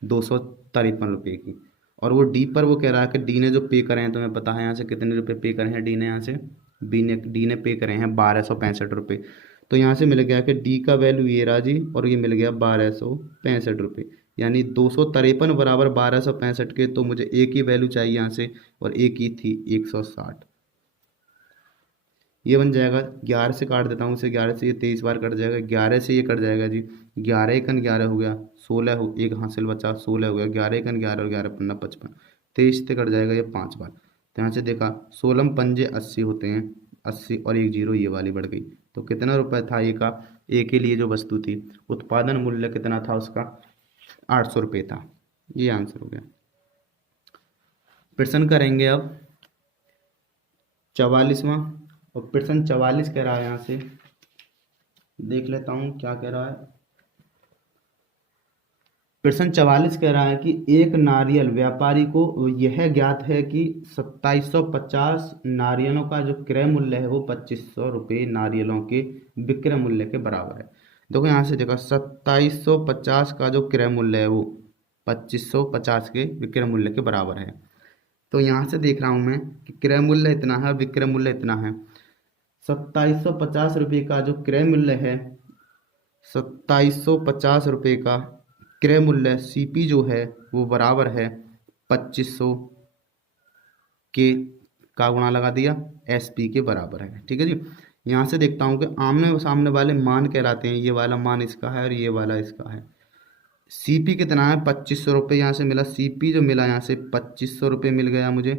253 रुपये की। और वो डी पर वो कह रहा है कि डी ने जो पे करे हैं, तुम्हें पता है यहाँ से कितने रुपए पे करे हैं डी ने, यहाँ से डी ने पे करे हैं 1265 रुपये। तो यहाँ से मिल गया कि डी का वैल्यू ये रहा जी, और ये मिल गया 1265 रुपये, यानी 253 बराबर 1265 के। तो मुझे ए की वैल्यू चाहिए यहाँ से, और ए की थी 160। ये बन जाएगा, 11 से काट देता हूँ इसे, 11 से ये 23 बार कट जाएगा, 11 से ये कट जाएगा जी, 11 एकन 11 हो गया, 16 हो, एक हासिल बचा 16 हो गया, 11 एकन 11 और 11 पन्ना 55, 23 से कट जाएगा ये 5 बार। तो यहाँ से देखा 16 पंजे 80 होते हैं, 80 और एक जीरो ये वाली बढ़ गई। तो कितना रुपए था ए का, ए के लिए जो वस्तु थी, उत्पादन मूल्य कितना था उसका, 800 रुपये था। ये आंसर हो गया। प्रश्न करेंगे अब 44वां, और प्रश्न 44 कह रहा है, यहाँ से देख लेता हूँ क्या कह रहा है। प्रश्न 44 कह रहा है कि एक नारियल व्यापारी को यह ज्ञात है कि 2750 नारियलों का जो क्रय मूल्य है वो 2500 रुपये नारियलों के विक्रय मूल्य के बराबर है। देखो यहाँ से देखा 2750 का जो क्रय मूल्य है वो 2550 के विक्रय मूल्य के बराबर है। तो यहाँ से देख रहा हूँ मैं कि क्रय मूल्य इतना है, विक्रय मूल्य इतना है। 2750 रुपये का जो क्रय मूल्य है, 2750 रुपये का क्रय मूल्य सीपी जो है वो बराबर है 2500 के का गुणा लगा दिया एसपी के बराबर है। ठीक है जी। यहाँ से देखता हूँ कि आमने सामने वाले मान कहलाते हैं, ये वाला मान इसका है और ये वाला इसका है। सीपी कितना है 2500 रुपये, यहाँ से मिला सीपी जो मिला यहाँ से 2500 रुपये मिल गया मुझे,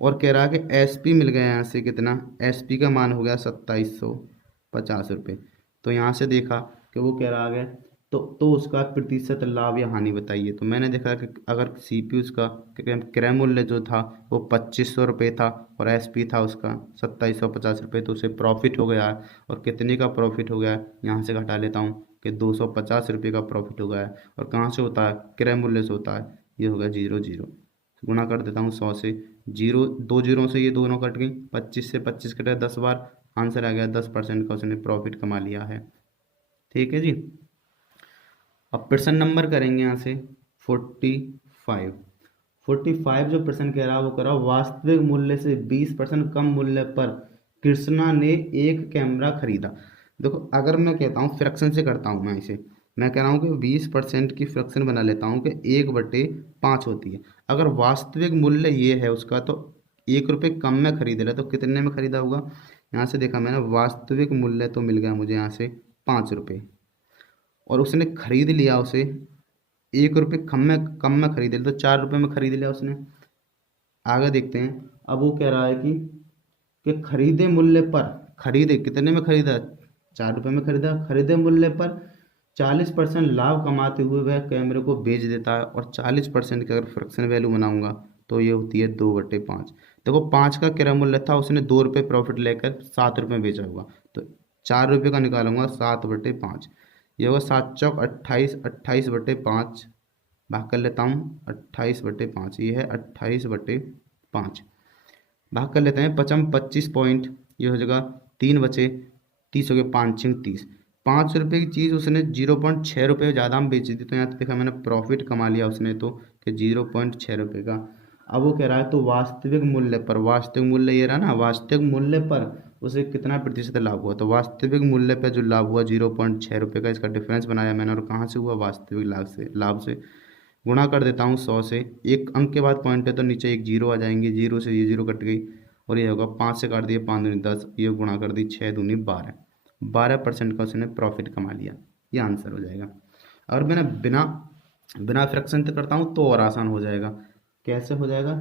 और कह रहा है कि एसपी मिल गया यहाँ से कितना, एसपी का मान हो गया 2750 रुपये। तो यहाँ से देखा कि वो कह रहा है तो उसका प्रतिशत लाभ या हानि बताइए। तो मैंने देखा कि अगर सीपी उसका क्रय मूल्य जो था वो 2500 रुपये था और एसपी था उसका 2750 रुपये, तो उसे प्रॉफिट हो गया है। और कितने का प्रॉफिट हो गया है, यहाँ से घटा लेता हूँ कि 250 रुपये का प्रॉफिट हो गया है। और कहाँ से होता है, क्रय मूल्य से होता है। ये हो गया 0 गुणा कर देता हूँ 100 से, जीरो 2 जीरो से ये दोनों कट गई, 25 से 25 कटा 10 बार, आंसर आ गया 10% का उसने प्रॉफिट कमा लिया है। ठीक है जी। अब प्रश्न नंबर करेंगे यहाँ से 45 जो प्रश्न कह रहा है वो कह रहा है वास्तविक मूल्य से 20% कम मूल्य पर कृष्णा ने एक कैमरा खरीदा। देखो अगर मैं कहता हूँ फ्रैक्शन से करता हूँ, मैं कह रहा हूँ कि 20% की फ्रैक्शन बना लेता हूँ कि 1/5 होती है। अगर वास्तविक मूल्य ये है उसका तो 1 रुपये कम में खरीद लिया तो कितने में खरीदा होगा। यहाँ से देखा मैंने वास्तविक मूल्य तो मिल गया मुझे यहाँ से 5 रुपये, और उसने खरीद लिया उसे 1 रुपये कम में खरीद लिया तो 4 रुपये में खरीद लिया उसने। आगे देखते हैं। अब वो कह रहा है कि खरीदे मूल्य पर, खरीदे कितने में खरीदा, 4 रुपये में खरीदा, खरीदे मूल्य पर 40% लाभ कमाते हुए वह कैमरे को बेच देता है। और 40% की अगर फ्रैक्शन वैल्यू बनाऊंगा तो ये होती है 2/5। देखो 5 का क्रय मूल्य था, उसने 2 रुपये प्रॉफिट लेकर 7 रुपये में बेचा होगा, तो 4 रुपये का निकालूंगा 7/5। ये होगा 7 चौक 28, 28/5 भाग कर लेता हूँ 28/5, ये है 28/5 भाग कर लेते हैं 25 पॉइंट, ये हो जाएगा 3 बचे 30 हो गए, 5×6 = 30। 5 रुपये की चीज़ उसने 0.6 रुपये ज़्यादा में बेच दी, तो यहाँ तो देखा मैंने प्रॉफिट कमा लिया उसने तो कि 0.6 रुपये का। अब वो कह रहा है तो वास्तविक मूल्य पर, वास्तविक मूल्य ये रहा ना, वास्तविक मूल्य पर उसे कितना प्रतिशत लाभ हुआ। तो वास्तविक मूल्य पर जो लाभ हुआ 0.6 रुपये का, इसका डिफरेंस बनाया मैंने, और कहाँ से हुआ, वास्तविक लाभ से गुणा कर देता हूँ 100 से। एक अंक के बाद पॉइंट है तो नीचे एक जीरो आ जाएंगे, जीरो से ये जीरो कट गई, और ये होगा 5 से काट दिए 5 दूनी 10, ये गुणा कर दी 6 दूनी 12, 12% का उसने प्रॉफिट कमा लिया। ये आंसर हो जाएगा। और मैंने बिना बिना फ्रैक्शन से करता हूँ तो और आसान हो जाएगा। कैसे हो जाएगा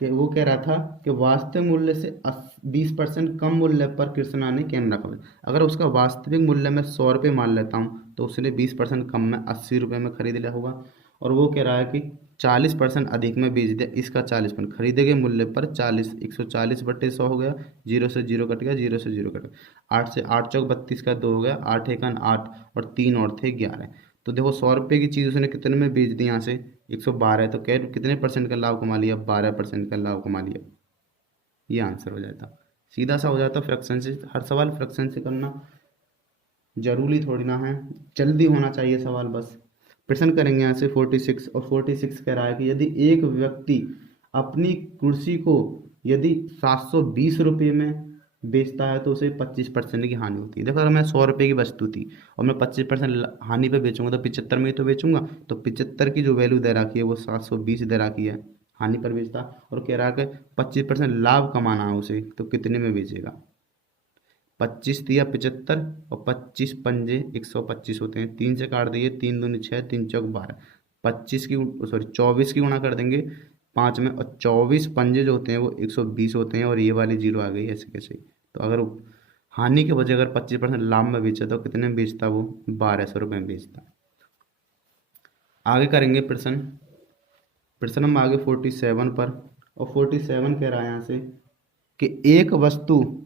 कि वो कह रहा था कि वास्तविक मूल्य से 20% कम मूल्य पर कृष्णा ने कैमरा खरीदा। अगर उसका वास्तविक मूल्य में 100 रुपये मान लेता हूँ तो उसने 20% कम में 80 रुपये में खरीद लिया होगा। और वो कह रहा है कि 40% अधिक में बेच दिया, इसका 40% खरीदे गए मूल्य पर 40, 140/100 हो गया, जीरो से जीरो कट गया, जीरो से जीरो कट गया, 8 से 8 चौक 32 का 2 हो गया, 8 एकन 8 और 3 और थे 11। तो देखो 100 रुपये की चीज़ उसने कितने में बेच दी, यहाँ से 112 है, तो कितने परसेंट का लाभ कमा लिया, 12% का लाभ कमा लिया। ये आंसर हो जाता, सीधा सा हो जाता फ्रैक्शन से। हर सवाल फ्रैक्शन से करना जरूरी थोड़ी ना है, जल्दी होना चाहिए सवाल बस। प्रश्न करेंगे यहाँ से 46, और 46 कह रहा है कि यदि एक व्यक्ति अपनी कुर्सी को यदि 720 रुपये में बेचता है तो उसे 25% की हानि होती है। देखो अगर मैं 100 रुपये की वस्तु थी और मैं 25% हानि पे बेचूंगा तो 75 में ही तो बेचूंगा, तो 75 की जो वैल्यू दे रखी है वो 720 दे रखी है, हानि पर बेचता। और कह रहा है कि 25% लाभ कमाना है उसे, तो कितने में बेचेगा। 25 दिया 75 और 25 पंजे 125 होते हैं, 3 से काट दिए, 3 दूनी 6, 3 चौक 12, 25 की सॉरी 24 की गुणा कर देंगे 5 में, और 24 पंजे जो होते हैं वो 120 होते हैं, और ये वाली जीरो आ गई ऐसे कैसे। तो अगर हानि के वजह अगर 25% लाभ में बेचा तो कितने में बेचता वो, 1200 रुपये में बेचता। आगे करेंगे प्रश्न हम आगे 47 पर, और 47 कह रहा है यहाँ से कि एक वस्तु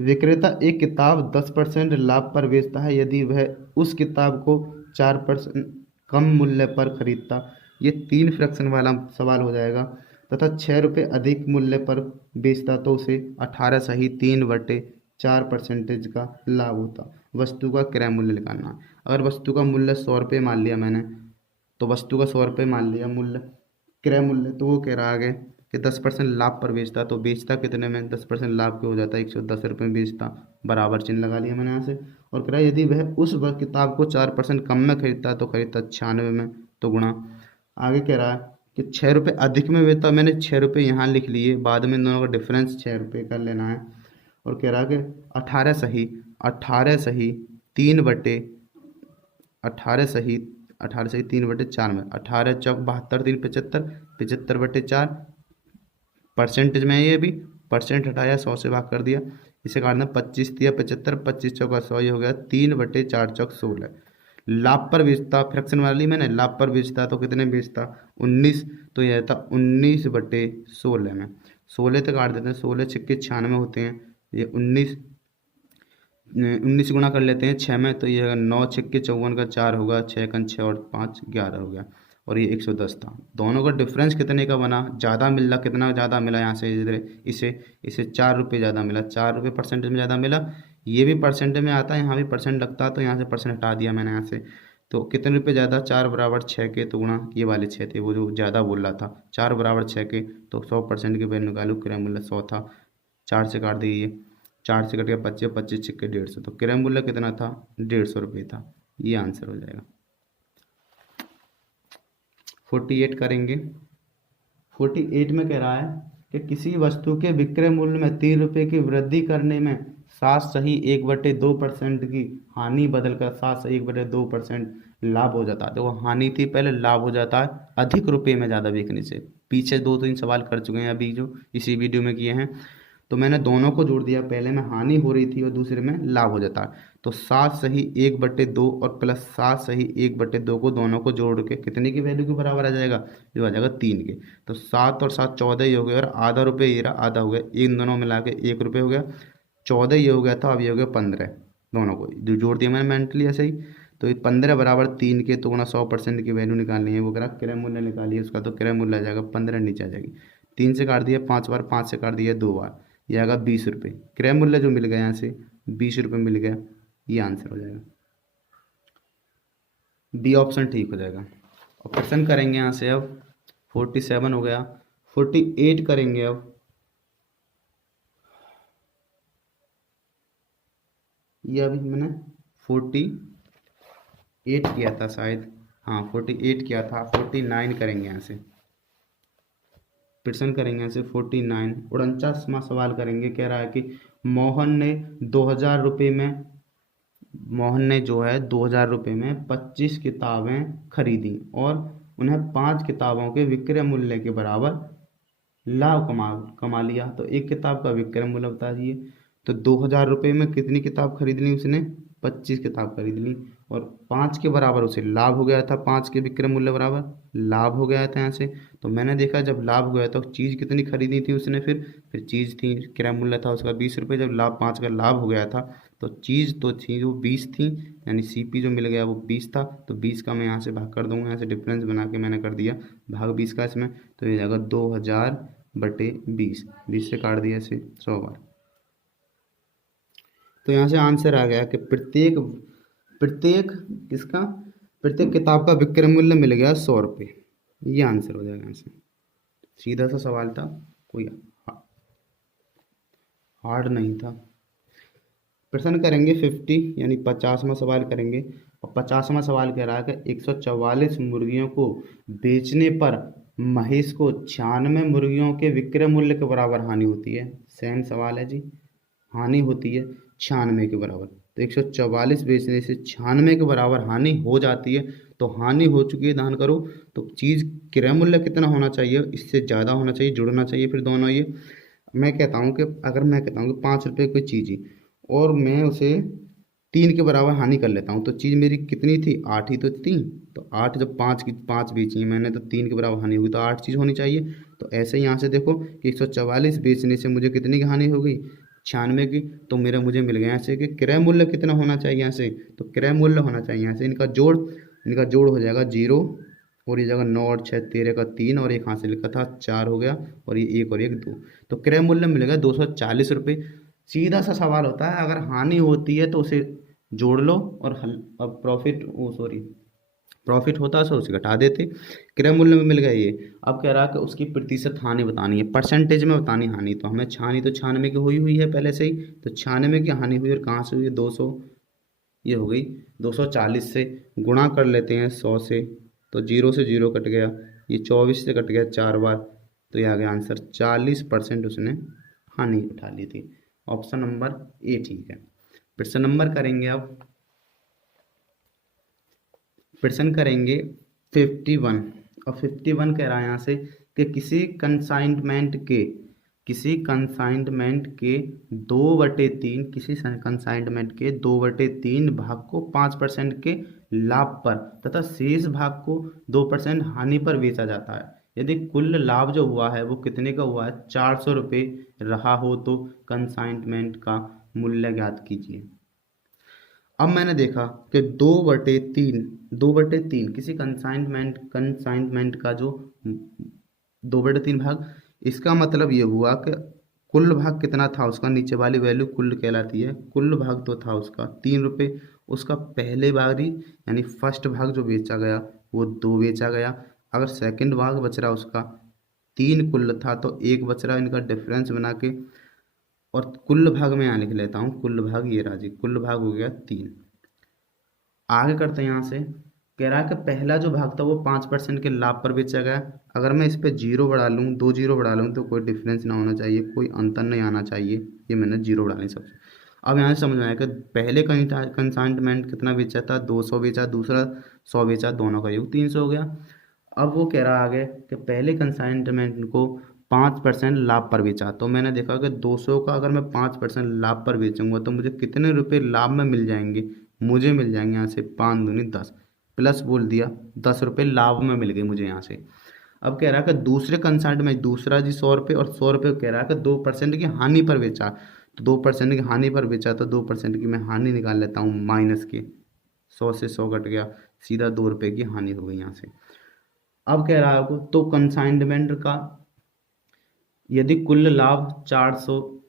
विक्रेता एक किताब 10% लाभ पर बेचता है यदि वह उस किताब को 4% कम मूल्य पर खरीदता। ये 3 फ्रैक्शन वाला सवाल हो जाएगा। तथा 6 रुपये अधिक मूल्य पर बेचता तो उसे 18 सही 3/4% का लाभ होता। वस्तु का क्रय मूल्य निकालना। अगर वस्तु का मूल्य 100 रुपये मान लिया मैंने, तो वस्तु का 100 रुपये मान लिया मूल्य, क्रय मूल्य, तो वो कह रहा है कि 10% लाभ पर बेचता, तो बेचता कितने में, 10% लाभ के हो जाता है 110 रुपये में बेचता, बराबर चिन्ह लगा लिया मैंने यहाँ से। और कह रहा है यदि वह उस किताब को 4% कम में खरीदता तो खरीदता 96 में, तो गुणा। आगे कह रहा है कि 6 रुपये अधिक में बेचता, मैंने 6 रुपये यहाँ लिख लिए, बाद में इन दोनों का डिफरेंस 6 रुपये का लेना है। और कह रहा है कि 18 सही 3/, 18 सही 3/4 में, 18 चौक 72, 3 75, 75/4, परसेंटेज में ये भी परसेंट हटाया, 100 से भाग कर दिया, इसे काटना 25 दिया 75, 25 चौका 100, ये हो गया 3/4 चौक 16। लाभ पर बेचता, फ्रैक्शन वाली मैंने, लाभ पर बेचता तो कितने बेचता 19, तो यह था 19/16 में, 16 तक काट देते हैं, 16 छक्के 96 होते हैं, ये 19 गुणा कर लेते हैं 6 में, तो ये 9 छक्के 54 का 4 होगा, 6 कन 6 और 5 11 हो गया, और ये 110 था। दोनों का डिफरेंस कितने का बना, ज़्यादा मिला, कितना ज़्यादा मिला यहाँ से इधर, इसे 4 रुपये ज़्यादा मिला, 4 रुपये परसेंटेज में ज़्यादा मिला, ये भी परसेंटेज में आता है, यहाँ भी परसेंट लगता है, तो यहाँ से परसेंट हटा दिया मैंने यहाँ से। तो कितने रुपये ज़्यादा, 4 = 6 के, तो गुणा ये वाले 6 थे, वो जो ज़्यादा बोल रहा था, 4 = 6 के, तो 100% के वैल्यू निकालू, क्रय मूल्य 100 था, 4 से काट दिए, 4 से कट गया 25, 25 छक्के 150, तो क्रय मूल्य कितना था 150 रुपये था, ये आंसर हो जाएगा। 48 करेंगे। 48 में कह रहा है कि किसी वस्तु के विक्रय मूल्य में 3 रुपये की वृद्धि करने में 7 1/2% की हानि बदलकर 7 1/2% लाभ हो जाता है। देखो हानि थी पहले, लाभ हो जाता है अधिक रुपये में ज़्यादा बिकने से। पीछे 2-3 सवाल कर चुके हैं अभी जो इसी वीडियो में किए हैं, तो मैंने दोनों को जोड़ दिया, पहले में हानि हो रही थी और दूसरे में लाभ हो जाता है। तो 7 सही 1/2 और प्लस 7 सही 1/2 को दोनों को जोड़ के कितने की वैल्यू के बराबर आ जाएगा, जो आ जाएगा 3 के। तो 7 और 7 14 ही हो गया, और आधा रुपये ये रहा, आधा हो गया, इन दोनों मिला के 1 रुपये हो गया, 14 ये हो गया था, अब ये हो गया 15, दोनों को जो जोड़ दिया मैंने मेंटली ऐसे ही। तो ये 15 बराबर 3 के, तो गुणा 100% की वैल्यू निकालनी है, वो करा क्रय मूल्य निकालिए उसका, तो क्रय मूल्य आ जाएगा 15 नीचे आ जाएगी, 3 से काट दिया 5 बार, 5 से काट दिया 2 बार, ये आएगा 20 रुपये। क्रय मूल्य जो मिल गया यहाँ से 20 रुपये मिल गया, ये आंसर हो जाएगा, बी ऑप्शन ठीक हो जाएगा। और क्वेश्चन करेंगे यहाँ से अब 47 हो गया, 48 करेंगे अब। ये अभी मैंने 48 किया था शायद, हाँ 48 किया था, 49 करेंगे यहाँ से। प्रश्न करेंगे यहाँ से 49, 49वां सवाल करेंगे। कह रहा है कि मोहन ने 2000 रुपये में, मोहन ने जो है 2000 रुपये में 25 किताबें खरीदी और उन्हें 5 किताबों के विक्रय मूल्य के बराबर लाभ कमा लिया। तो एक किताब का विक्रय मूल्य बता दिए। तो 2000 रुपये में कितनी किताब खरीद ली उसने, 25 किताब खरीद ली, और 5 के बराबर उसे लाभ हो गया था, 5 के विक्रय मूल्य बराबर लाभ हो गया था यहाँ से। तो मैंने देखा जब लाभ हो गया तो चीज़ कितनी खरीदी थी उसने, फिर चीज़ थी, क्रय मूल्य था उसका 20 रुपये, जब लाभ 5 का लाभ हो गया था तो चीज़ तो थी वो 20 थी, यानी सीपी जो मिल गया वो 20 था। तो 20 का मैं यहाँ से भाग कर दूंगा, यहाँ से डिफरेंस बना के मैंने कर दिया भाग 20 का इसमें, तो ये जाएगा 2000/20, 20 से काट दिया इसे 100 बार। तो यहाँ से आंसर आ गया कि प्रत्येक किताब का विक्रय मूल्य मिल गया 100 रुपये, ये आंसर हो जाएगा यहाँ से। सीधा सा सवाल था, कोई हार्ड नहीं था। प्रश्न करेंगे 50 यानी 50वां सवाल करेंगे। और 50वां सवाल कह रहा है कि 144 मुर्गियों को बेचने पर महेश को 96 मुर्गियों के विक्रय मूल्य के बराबर हानि होती है। सेम सवाल है जी, हानि होती है 96 के बराबर। तो 144 बेचने से 96 के बराबर हानि हो जाती है। तो हानि हो चुकी है, ध्यान करो, तो चीज़ क्रय मूल्य कितना होना चाहिए, इससे ज़्यादा होना चाहिए, जुड़ना चाहिए फिर दोनों। ये मैं कहता हूँ कि अगर मैं कहता हूँ कि 5 रुपये कोई चीज़ ही और मैं उसे 3 के बराबर हानि कर लेता हूँ, तो चीज़ मेरी कितनी थी, 8 ही तो थी। तो 8 जब 5 बेची मैंने तो 3 के बराबर हानि हुई, तो 8 चीज़ होनी चाहिए। तो ऐसे ही यहाँ से देखो कि 144 बेचने से मुझे कितनी की हानि हो गई, 96 की। तो मुझे मिल गया यहाँ से कि क्रय मूल्य कितना होना चाहिए यहाँ से, तो क्रय मूल्य होना चाहिए यहाँ से इनका जोड़ हो जाएगा 0, और ये जगह 9 और 6 13 का 3, और एक हासिल का था 4 हो गया, और ये 1 और 1 2। तो क्रय मूल्य मिलेगा 240 रुपये। सीधा सा सवाल होता है, अगर हानि होती है तो उसे जोड़ लो और प्रॉफिट प्रॉफिट होता तो उसे घटा देते, क्रय मूल्य में मिल गया ये। अब कह रहा है कि उसकी प्रतिशत हानि बतानी है, परसेंटेज में बतानी हानि। तो हमें हानि तो 96 की हुई है पहले से ही, तो 96 की हानि हुई और कहाँ से हुई है, 200, ये हो गई 240 से। गुणा कर लेते हैं 100 से, तो 0 से 0 कट गया, ये 24 से कट गया 4 बार, तो ये आ गया आंसर 40% उसने हानि उठा ली थी। ऑप्शन नंबर ए ठीक है। प्रश्न नंबर करेंगे अब, प्रश्न करेंगे 51। और 51 कह रहा है यहाँ से कि किसी कंसाइनमेंट के 2/3, किसी कंसाइनमेंट के 2/3 भाग को 5% के लाभ पर तथा शेष भाग को 2% हानि पर बेचा जाता है। यदि कुल लाभ जो हुआ है वो कितने का हुआ है, 400 रुपये रहा हो, तो कंसाइनमेंट का मूल्य ज्ञात कीजिए। अब मैंने देखा कि 2/3 किसी कंसाइनमेंट का जो 2/3 भाग, इसका मतलब ये हुआ कि कुल भाग कितना था उसका, नीचे वाली वैल्यू कुल कहलाती है, कुल भाग तो था उसका 3 रुपये। उसका पहले बारी यानी फर्स्ट भाग जो बेचा गया वो 2 बेचा गया। अगर सेकंड भाग बच रहा उसका 3 कुल था, तो 1 बच रहा, इनका डिफरेंस बना के, और कुल भाग में यहाँ लिख लेता हूँ, कुल भाग ये रहा जी, कुल भाग हो गया 3। आगे करते हैं यहाँ से, कह रहा है कि पहला जो भाग था वो 5% के लाभ पर बेचा गया। अगर मैं इस पे 0 बढ़ा लूँ, 2 0 बढ़ा लूँ, तो कोई डिफरेंस ना होना चाहिए, कोई अंतर नहीं आना चाहिए, ये मैंने 0 बढ़ा ली सबसे। अब यहाँ से समझ में आया कि पहले कंसाइनमेंट कितना बेचा था, 200 बेचा, दूसरा 100 बेचा, दोनों का योग 300 हो गया। अब वो कह रहा है आगे कि पहले कंसाइनमेंट को 5% लाभ पर बेचा, तो मैंने देखा कि 200 का अगर मैं 5% लाभ पर बेचूंगा तो मुझे कितने रुपए लाभ में मिल जाएंगे, मुझे मिल जाएंगे यहाँ से 5 दूनी 10, प्लस बोल दिया 10 रुपये लाभ में मिल गए मुझे यहाँ से। अब कह रहा है कि दूसरे कंसाइनमेंट में दूसरा जी 100 रुपये, और 100 रुपये कह रहा है कि 2% की हानि पर बेचा, तो 2% की हानि पर बेचा, तो 2% की मैं हानि निकाल लेता हूँ माइनस के, 100 से 100 कट गया, सीधा 2 रुपये की हानि हो गई यहाँ से। अब कह रहा है आपको, तो कंसाइनमेंट का यदि कुल लाभ 400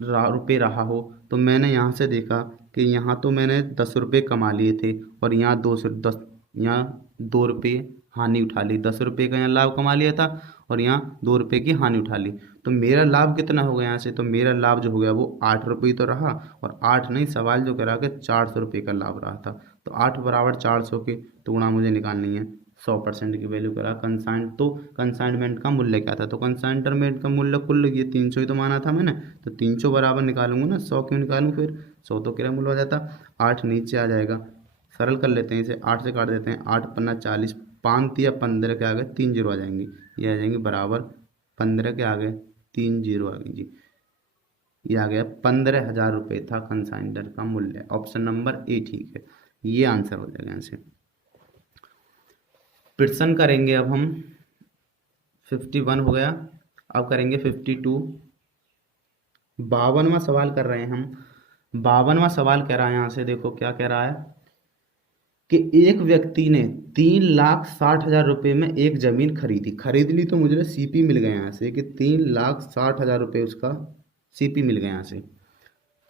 रुपये रहा हो, तो मैंने यहाँ से देखा कि यहाँ तो मैंने 10 रुपये कमा लिए थे, और यहाँ 210, यहाँ 2 रुपये हानि उठा ली, 10 रुपये का यहाँ लाभ कमा लिया था, और यहाँ 2 रुपये की हानि उठा ली। तो मेरा लाभ कितना हो गया यहाँ से, तो मेरा लाभ जो हो गया वो 8 रुपये तो रहा, और 8 नहीं, सवाल जो करा कि 400 रुपये का लाभ रहा था, तो 8 बराबर 400 के, तो गुणा मुझे निकालनी है 100% की वैल्यू करा कंसाइन, तो कंसाइनमेंट का मूल्य क्या था, तो कंसाइनमेंट का मूल्य कुल ये 300 ही तो माना था मैंने, तो 300 बराबर निकालूंगा ना, 100 क्यों निकालूं, फिर 100 तो किरा मूल्य हो जाता, 8 नीचे आ जाएगा। सरल कर लेते हैं इसे, 8 से काट देते हैं, 8 पन्ना 40, 5 या 15 के आगे 3 जीरो आ जाएंगी, ये आ जाएंगे बराबर 15 के आगे 3 जीरो आ गई जी, ये आ गया 15,000 रुपये था कंसाइनर का मूल्य। ऑप्शन नंबर ए ठीक है, ये आंसर हो जाएगा यहाँ से। प्रश्न करेंगे अब हम, 51 हो गया, अब करेंगे 52। 52वां सवाल कर रहे हैं हम। 52वां सवाल कह रहा है यहाँ से, देखो क्या कह रहा है कि एक व्यक्ति ने 3,60,000 रुपये में एक जमीन खरीद ली, तो मुझे सीपी मिल गया यहाँ से कि 3,60,000 रुपये उसका सीपी मिल गया यहाँ से,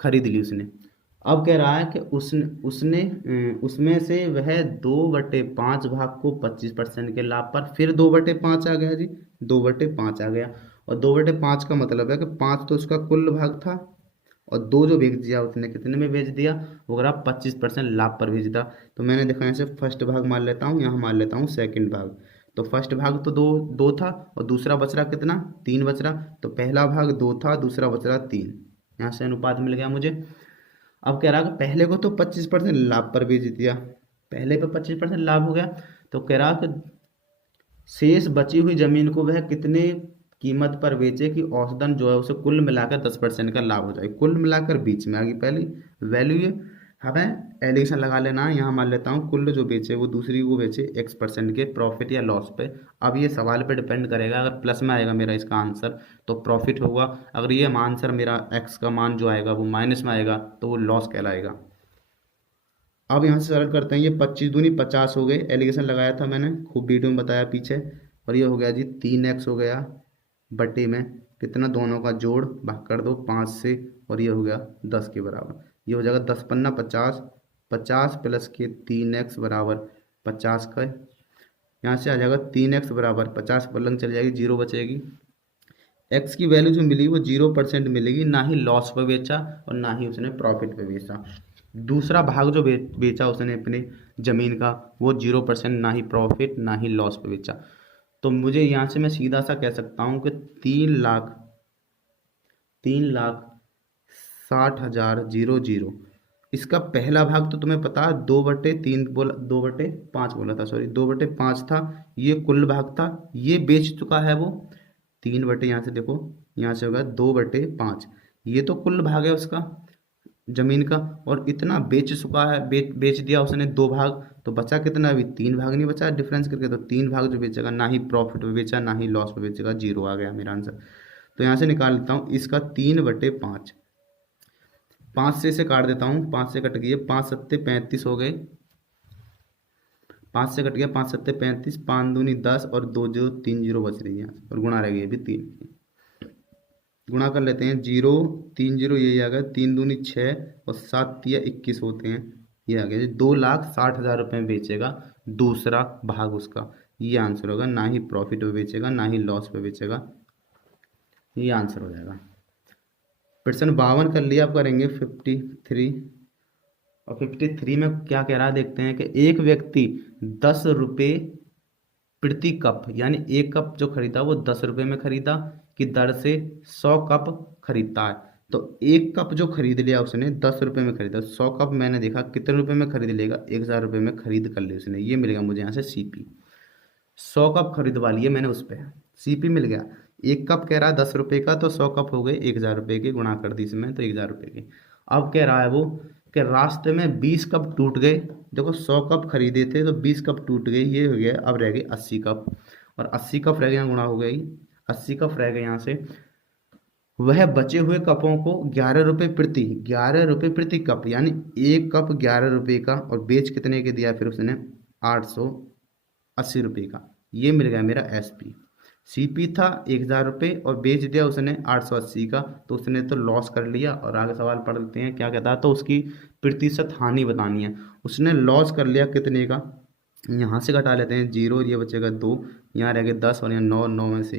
खरीद ली उसने। अब कह रहा है कि उसने उसने उसमें से वह 2/5 भाग को 25% के लाभ पर, फिर 2/5 आ गया जी, 2/5 आ गया, और 2/5 का मतलब है कि 5 तो उसका कुल भाग था, और 2 जो बेच दिया उसने कितने में बेच दिया, वो कह रहा 25% लाभ पर बेच दिया। तो मैंने देखा यहाँ से फर्स्ट भाग मान लेता हूँ, यहाँ मान लेता हूँ सेकंड भाग। तो फर्स्ट भाग तो दो दो था, और दूसरा बच रहा कितना, 3 बच रहा, तो पहला भाग 2 था, दूसरा बच रहा 3, यहाँ से अनुपात मिल गया मुझे। अब कह रहा कि पहले को तो 25% लाभ पर बेच दिया, पहले पे 25% लाभ हो गया, तो कह रहा कि शेष बची हुई जमीन को वह कितने कीमत पर बेचे कि औसतन जो है उसे कुल मिलाकर 10% का लाभ हो जाए, कुल मिलाकर बीच में आ गई पहली वैल्यू ये। हमें एलिगेशन लगा लेना है, यहाँ मान लेता हूँ कुल जो बेचे वो दूसरी को बेचे X% के प्रॉफिट या लॉस पे। अब ये सवाल पे डिपेंड करेगा, अगर प्लस में आएगा मेरा इसका आंसर तो प्रॉफिट होगा, अगर ये आंसर मेरा X का मान जो आएगा वो माइनस में आएगा तो वो लॉस कहलाएगा। अब यहाँ से सरल करते हैं, ये 25 दूनी 50 हो गए, एलिगेशन लगाया था मैंने, खूब वीडियो में बताया पीछे, और ये हो गया जी 3x हो गया बटे में कितना, दोनों का जोड़ भाग कर दो 5 से, और ये हो गया 10 के बराबर, ये हो जाएगा 10 पन्ना 50, 50 प्लस के 3x बराबर 50 का, यहाँ से आ जाएगा 3x बराबर 50 पर लंग चल जाएगी, 0 बचेगी। x की वैल्यू जो मिली वो 0% मिलेगी, ना ही लॉस पे बेचा और ना ही उसने प्रॉफिट पे बेचा। दूसरा भाग जो बेचा उसने अपने ज़मीन का, वो 0%, ना ही प्रॉफिट ना ही लॉस पे बेचा। तो मुझे यहाँ से मैं सीधा सा कह सकता हूँ कि 3,60,000 इसका पहला भाग तो तुम्हें पता है 2/3 बोला, 2/5 बोला था, सॉरी 2/5 था, ये कुल भाग था, ये बेच चुका है वो 3 यहाँ से देखो, यहाँ से होगा 2/5, ये तो कुल भाग है उसका जमीन का, और इतना बेच चुका है, बेच दिया उसने 2 भाग, तो बचा कितना, अभी 3 भाग नहीं बचा डिफरेंस करके, तो 3 भाग जो बेचेगा, ना ही प्रॉफिट पे बेचा ना ही लॉस पे बेचेगा, 0 आ गया मेरा आंसर। तो यहाँ से निकाल लेता हूँ इसका 3/5, 5 से इसे काट देता हूँ, 5 से कट गई, 5 सत्ते 35 हो गए, 5 से कट गया, 5 सत्ते 35, 5 दूनी 10 और 2 0 3 0 बच रही है और गुणा रह गई अभी 3, गुणा कर लेते हैं, 0 3 0 ये आ गया, 3 दूनी 6 और 7 तिया 21 होते हैं, ये आ गया जी। 2,60,000 रुपये में बेचेगा दूसरा भाग उसका, ये आंसर होगा, ना ही प्रॉफिट पे बेचेगा ना ही लॉस पे बेचेगा, ये आंसर हो जाएगा। प्रश्न 52 कर लिया, अब करेंगे 53, और 53 में क्या कह रहा है देखते हैं कि एक व्यक्ति 10 रुपये प्रति कप, यानी एक कप जो खरीदा वो 10 रुपये में खरीदा की दर से 100 कप खरीदता है। तो एक कप जो खरीद लिया उसने 10 रुपये में खरीदा, 100 कप मैंने देखा कितने रुपए में खरीद लेगा, 1,000 रुपये में खरीद कर ली उसने, ये मिलेगा मुझे यहाँ से सीपी। 100 कप खरीदवा लिए मैंने उस पर, सीपी मिल गया। एक कप कह रहा है 10 रुपये का, तो 100 कप हो गए 1,000 रुपये के, गुणा कर दी इसमें तो 1,000 रुपये के। अब कह रहा है वो कि रास्ते में 20 कप टूट गए, देखो 100 कप खरीदे थे तो 20 कप टूट गए, ये हो गया, अब रह गए 80 कप, और 80 कप रह गए, गुणा हो गई, 80 कप रह गए यहाँ से। वह बचे हुए कपों को 11 रुपये प्रति कप, यानी एक कप 11 रुपये का, और बेच कितने के दिया फिर उसने, 880 रुपये का, ये मिल गया मेरा एसपी। सीपी था 1,000 रुपये और बेच दिया उसने 880 का, तो उसने तो लॉस कर लिया। और आगे सवाल पढ़ लेते हैं क्या कहता है, तो उसकी प्रतिशत हानि बतानी है। उसने लॉस कर लिया कितने का, यहाँ से घटा लेते हैं 0, ये बचेगा 2, यहाँ रह गए 10 और यहाँ 9, 9 में से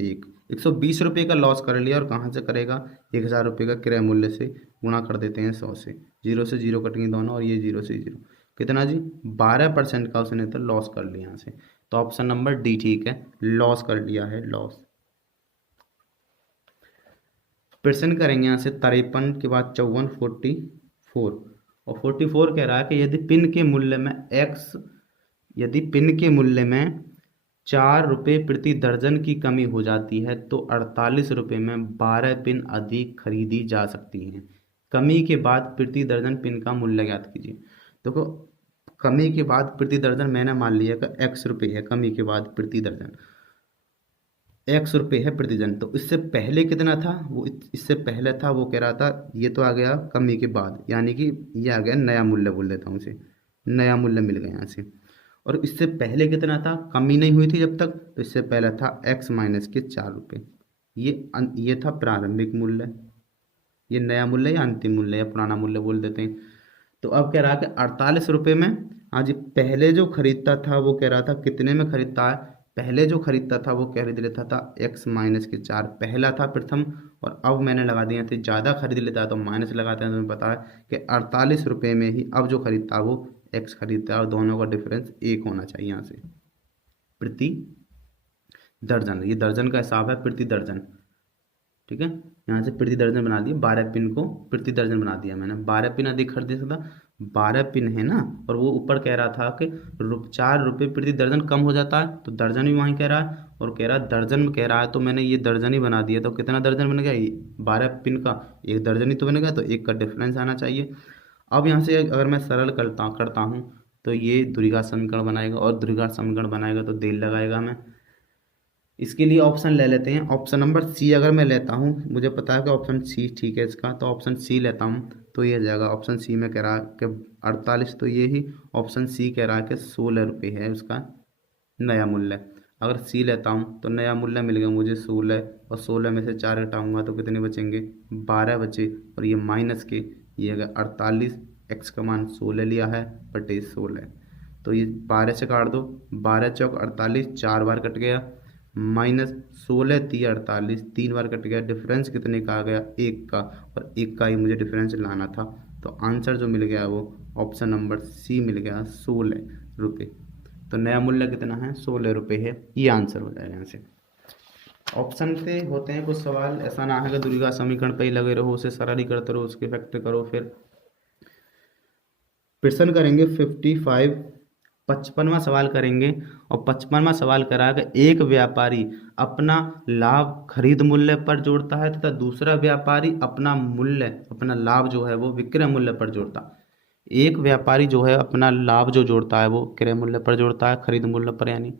120 रुपये का लॉस कर लिया। और कहाँ से करेगा, 1,000 रुपये का क्रय मूल्य से गुणा कर देते हैं 100 से, 0 से 0 कटेंगे दोनों, और ये 0 से 0, कितना जी 12% का उसने तो लॉस कर लिया यहाँ से। तो ऑप्शन नंबर डी ठीक है, लॉस कर लिया है, लॉस। प्रश्न करेंगे यहाँ से 53 के बाद 54, 44, और 44 कह रहा है कि यदि पिन के मूल्य में यदि पिन के मूल्य में 4 रुपये प्रति दर्जन की कमी हो जाती है तो 48 रुपये में 12 पिन अधिक खरीदी जा सकती हैं। कमी के बाद प्रति दर्जन पिन का मूल्य ज्ञात कीजिए। देखो कमी के बाद प्रति दर्जन मैंने मान लिया कि x रुपये है, कमी के बाद प्रति दर्जन x रुपये है प्रति दर्जन। तो इससे पहले कितना था, वो इससे पहले था, वो कह रहा था, ये तो आ गया कमी के बाद, यानी कि ये आ गया नया मूल्य, बोल देता हूँ इसे, नया मूल्य मिल गया यहाँ से। और इससे पहले कितना था, कमी नहीं हुई थी जब तक, तो इससे पहले था x माइनस के 4 रुपये, ये था प्रारंभिक मूल्य, ये नया मूल्य या अंतिम मूल्य या पुराना मूल्य बोल देते हैं। तो अब कह रहा है कि 48 रुपये में, हाँ जी, पहले जो खरीदता था वो कह रहा था कितने में खरीदता है, पहले जो खरीदता था वो खरीद लेता था x माइनस के 4, पहला था प्रथम, और अब मैंने लगा दिया थे ज़्यादा खरीद लेता है तो माइनस लगाते हैं, तो तुम्हें पता है कि 48 रुपये में ही अब जो खरीदता है वो x खरीदता है, और दोनों का डिफरेंस 1 होना चाहिए यहाँ से प्रति दर्जन, ये दर्जन का हिसाब है प्रति दर्जन, ठीक है। यहाँ से प्रति दर्जन बना दिया, 12 पिन को प्रति दर्जन बना दिया मैंने, 12 पिन अधिक खरीद सकता, 12 पिन है ना, और वो ऊपर कह रहा था कि 4 रुपये प्रति दर्जन कम हो जाता है, तो दर्जन भी वहीं कह रहा है, और कह रहा है दर्जन में कह रहा है, तो मैंने ये दर्जन ही बना दिया, तो कितना दर्जन बन गया, 12 पिन का एक दर्जन ही तो बन गया, तो 1 का डिफरेंस आना चाहिए। अब यहाँ से अगर मैं सरल करता हूँ तो ये द्विघात समीकरण बनाएगा, और द्विघात समीकरण बनाएगा तो देर लगाएगा मैं। इसके लिए ऑप्शन ले लेते हैं, ऑप्शन नंबर सी अगर मैं लेता हूँ, मुझे पता है कि ऑप्शन सी ठीक है इसका, तो ऑप्शन सी लेता हूँ तो ये जाएगा, ऑप्शन सी में कह रहा है कि 48, तो ये ही ऑप्शन सी कह रहा है कि 16 रुपये है उसका नया मूल्य। अगर सी लेता हूँ तो नया मूल्य मिल गया मुझे 16, और 16 में से 4 घटाऊंगा तो कितने बचेंगे, 12 बचे, और ये माइनस के, ये अगर 48, एक्स का मान 16 लिया है बटे 16, तो ये 12 से काट दो, 12 चौक 48, 4 बार कट गया, माइनस 16 3 48, 3 बार कट गया। डिफरेंस कितने का आ गया? 1 का, और 1 का ही मुझे डिफरेंस लाना था। तो आंसर जो मिल गया वो ऑप्शन नंबर सी मिल गया, 16 रुपये। तो नया मूल्य कितना है? 16 रुपये है। ये आंसर हो जाएगा यहाँ से। ऑप्शन से होते हैं कुछ सवाल, ऐसा ना है कि द्विघात समीकरण पे ही लगे रहो, उसे सरलीकरण करो, उसके फैक्टर करो। फिर प्रश्न करेंगे 55, 55वां सवाल करेंगे। और 55वां सवाल करा कि एक व्यापारी अपना लाभ खरीद मूल्य पर जोड़ता है तथा दूसरा व्यापारी अपना लाभ जो है वो विक्रय मूल्य पर जोड़ता है। एक व्यापारी जो है अपना लाभ जो जोड़ता है वो क्रय मूल्य पर जोड़ता है, खरीद मूल्य पर यानी,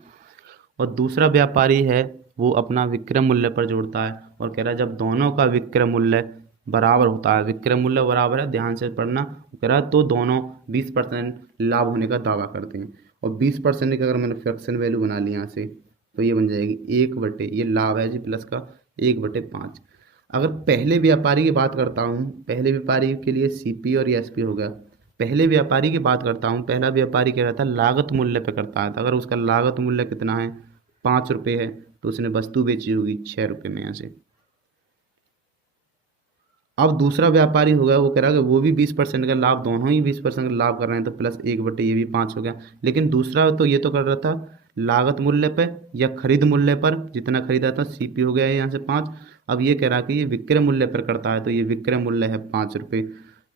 और दूसरा व्यापारी है वो अपना विक्रय मूल्य पर जोड़ता है। और कह रहा है जब दोनों का विक्रय मूल्य बराबर होता है, विक्रय मूल्य बराबर है, ध्यान से पढ़ना, कह रहा है तो दोनों 20% लाभ होने का दावा करते हैं। और 20% की अगर मैंने फ्रैक्शन वैल्यू बना ली यहाँ से, तो ये बन जाएगी 1/, ये लाभ है जी प्लस का 1/5। अगर पहले व्यापारी की बात करता हूँ, पहले व्यापारी के लिए सीपी और एसपी हो गया। पहले व्यापारी की बात करता हूँ, पहला व्यापारी कह रहा था लागत मूल्य पे करता है, तो अगर उसका लागत मूल्य कितना है? 5 रुपये है, तो उसने वस्तु बेची होगी 6 रुपये में यहाँ से। अब दूसरा व्यापारी हो गया, वो कह रहा है कि वो भी 20% का लाभ, दोनों ही 20% का लाभ कर रहे हैं, तो प्लस 1/, ये भी 5 हो गया। लेकिन दूसरा तो ये तो कर रहा था लागत मूल्य पे या खरीद मूल्य पर, जितना खरीदा था सीपी हो गया है यहाँ से 5। अब ये कह रहा है कि ये विक्रय मूल्य पर करता है, तो ये विक्रय मूल्य है 5 रुपये।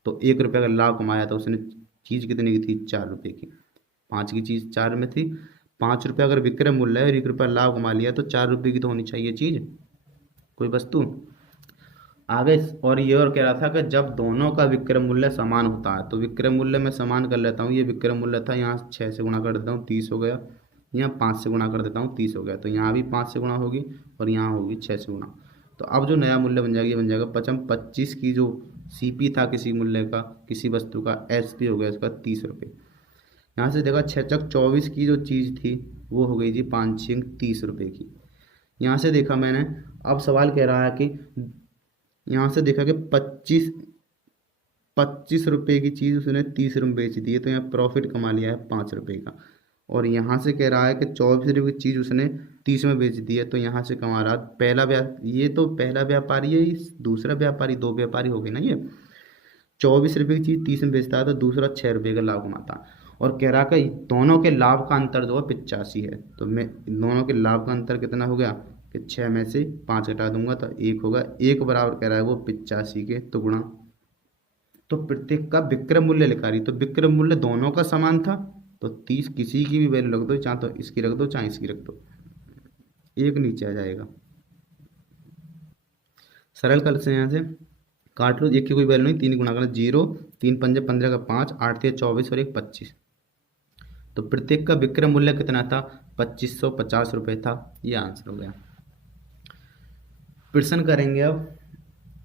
तो 1 रुपये का लाभ कमाया, तो उसने चीज़ कितने की थी? 4 रुपये की। 5 की चीज़ 4 में थी, 5 रुपये अगर विक्रय मूल्य है और 1 रुपया लाभ कमा लिया, तो 4 रुपये की तो होनी चाहिए चीज़, कोई वस्तु आगे। और ये और कह रहा था कि जब दोनों का विक्रय मूल्य समान होता है, तो विक्रय मूल्य में समान कर लेता हूँ, ये विक्रय मूल्य था, यहाँ 6 से गुणा कर देता हूँ 30 हो गया, यहाँ 5 से गुणा कर देता हूँ 30 हो गया, तो यहाँ भी 5 से गुणा होगी और यहाँ होगी 6 से गुणा। तो अब जो नया मूल्य बन जाएगा, ये बन जाएगा 25 की जो सीपी था किसी मूल्य का, किसी वस्तु का, एसपी हो गया इसका 30 रुपये। यहाँ से देखा 6 × 24 की जो चीज़ थी वो हो गई जी 5 × 30 रुपये की। यहाँ से देखा मैंने, अब सवाल कह रहा है कि यहाँ से देखा कि 25 रुपये की चीज़ उसने 30 रुपये बेच दी है, तो यहाँ प्रॉफिट कमा लिया है 5 रुपये का। और यहाँ से कह रहा है कि 24 रुपये की चीज़ उसने 30 में बेच दी है, तो यहाँ से कमा रहा ये तो पहला व्यापारी है, दूसरा व्यापारी, 2 व्यापारी हो गए ना ये। 24 रुपये की चीज़ 30 में बेचता है, तो दूसरा 6 रुपये का लाभ कमाता है। और कह रहा कि दोनों के लाभ का अंतर जो है 85 है, तो मैं दोनों के लाभ का अंतर कितना हो गया कि 6 में से 5 घटा दूंगा तो 1 होगा। 1 बराबर कह रहा है वो 85 के, तो गुणा, तो प्रत्येक का विक्रय मूल्य लिखा रही, तो विक्रय मूल्य दोनों का समान था, तो 30 किसी की भी वैल्यू रख दो, चाहे तो इसकी रख दो चाहे इसकी रख दो, एक नीचे आ जाएगा। सरल कर से यहाँ से काट लो, एक की कोई वैल्यू नहीं, 3 गुणा करना 0, 3 पंजे 15 का 5, 8 3 24 और 1 25। तो प्रत्येक का विक्रय मूल्य कितना था? 2550 रुपये था। ये आंसर हो गया। प्रश्न करेंगे अब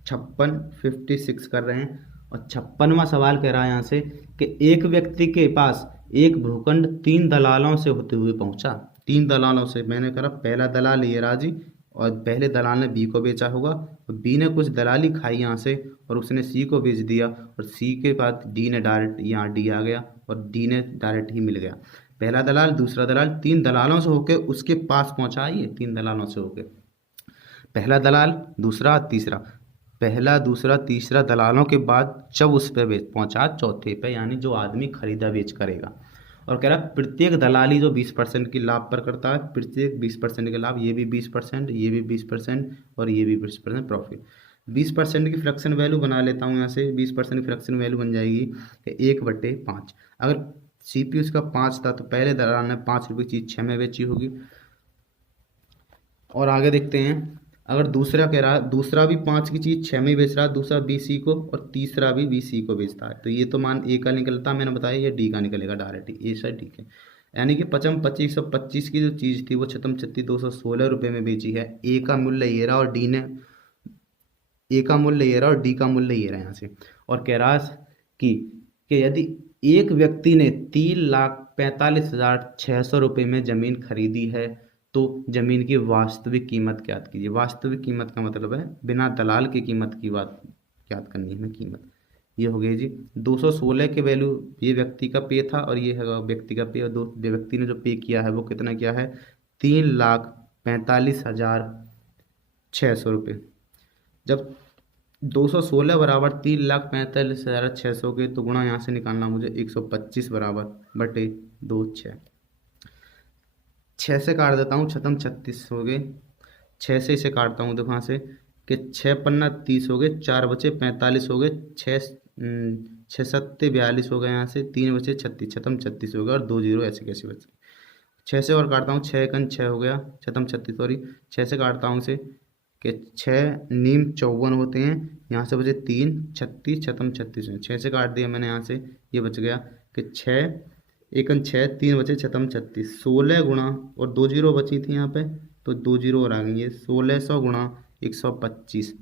56 कर रहे हैं, और 56वां सवाल कह रहा है यहाँ से कि एक व्यक्ति के पास एक भूखंड 3 दलालों से होते हुए पहुंचा। 3 दलालों से, मैंने कहा पहला दलाल ये राजी, और पहले दलाल ने बी को बेचा होगा, और बी ने कुछ दलाली खाई यहाँ से और उसने सी को बेच दिया, और सी के बाद डी ने डायरेक्ट, यहाँ डी आ गया और डी ने डायरेक्ट ही मिल गया। पहला दलाल, दूसरा दलाल, 3 दलालों से होके उसके पास पहुंचा। ये 3 दलालों से होके, पहला दलाल, दूसरा, तीसरा, पहला दूसरा तीसरा दलालों के बाद जब उस पे पहुंचा चौथे पे, यानी जो आदमी खरीदा बेच करेगा। और कह रहा प्रत्येक दलाली जो 20% की लाभ पर करता है, प्रत्येक 20% के लाभ, ये भी 20%, ये भी 20% और ये भी 20% प्रॉफिट। 20% की फ्रैक्शन वैल्यू बना लेता हूँ यहाँ से। 20% की फ्रैक्शन वैल्यू बन जाएगी कि 1/5। अगर सीपी उसका 5 था, तो पहले दलाल ने 5 रुपये की चीज़ 6 में बेची होगी। और आगे देखते हैं, अगर दूसरा कह रहा है, दूसरा भी 5 की चीज़ 6 में बेच रहा है, दूसरा BC को, और तीसरा भी BC को बेचता है, तो ये तो मान ए का निकलता, मैंने बताया ये डी का निकलेगा डायरेक्ट, ए सर ठीक है। यानी कि 25 की जो चीज़ थी वो 216 रुपये में बेची है। ए का मूल्य ये रहा और डी ने, ए का मूल्य ये रहा और डी का मूल्य ये रहा यहाँ से। और कह रहा है कि यदि एक व्यक्ति ने 3,45,600 रुपये में ज़मीन खरीदी है, तो ज़मीन की वास्तविक कीमत ज्ञात कीजिए। वास्तविक कीमत का मतलब है बिना दलाल की कीमत की बात ज्ञात करनी है हमें कीमत। ये हो गई जी 216 के वैल्यू, ये व्यक्ति का पे था और ये है व्यक्ति का पे, और दो व्यक्ति ने जो पे किया है वो कितना किया है 3,45,600 रुपये। जब 216 बराबर 3,45,600 के, तो गुणा यहाँ से निकालना मुझे 125 बराबर बटे 2 6। 6 से काट देता हूँ, छतम 36 हो गए। 6 से इसे काटता हूँ, देखो यहाँ से कि 6 पन्ना 30 हो गए, 4 बचे 45 हो गए, 6 सत्ते 42 हो गए, यहाँ से 3 बचे 36, छतम 36 हो गया, और 2 जीरो ऐसे कैसे बचे। 6 से और काटता हूँ, 6 एकन 6 हो गया, छतम 36 सॉरी। 6 से काटता हूँ इसे कि 6 नीम 54 होते हैं, यहाँ से बचे 3 36, छतम 36 में 6 से काट दिया मैंने, यहाँ से ये बच गया कि 6 एकन 6, 3 बचे छतम 36, 16 गुणा और 2 जीरो बची थी यहाँ पे, तो 2 जीरो और आ गई है, 1600 गुणा 125।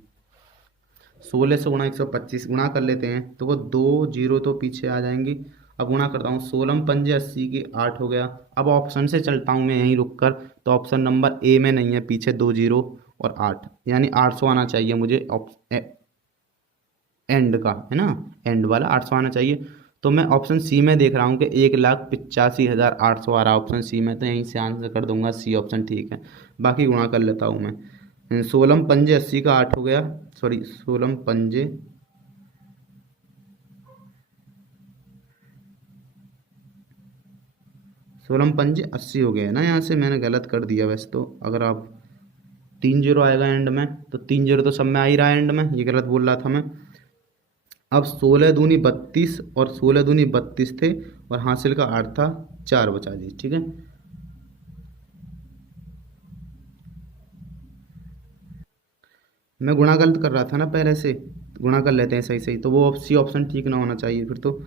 1600 गुणा 125 गुणा कर लेते हैं तो वो 2 जीरो तो पीछे आ जाएंगे। अब गुणा करता हूँ, 16 पंजे 80 के 8 हो गया। अब ऑप्शन से चलता हूँ मैं यहीं रुक कर, तो ऑप्शन नंबर ए में नहीं है, पीछे 2 जीरो और 8, यानी 800 आना चाहिए मुझे एंड का, है ना, एंड वाला 800 आना चाहिए। तो मैं ऑप्शन सी में देख रहा हूँ कि 1,85,800 आ रहा है ऑप्शन सी में, तो यहीं से आंसर कर दूंगा सी ऑप्शन ठीक है। बाकी गुणा कर लेता हूँ मैं, 16 पंजे 80 का 8 हो गया, सॉरी 16 पंजे 80 हो गया है ना, यहाँ से मैंने गलत कर दिया वैसे तो। अगर आप 3 जीरो आएगा एंड में, तो 3 जीरो तो सब में आ ही रहा है एंड में, ये गलत बोल रहा था मैं। अब 16 दूनी 32 और 16 दूनी 32 थे, और हासिल का 8 था, 4 बचा जी, ठीक है। मैं गुणा गलत कर रहा था ना पहले से, गुणा कर लेते हैं सही सही, तो वो सी ऑप्शन ठीक ना होना चाहिए फिर तो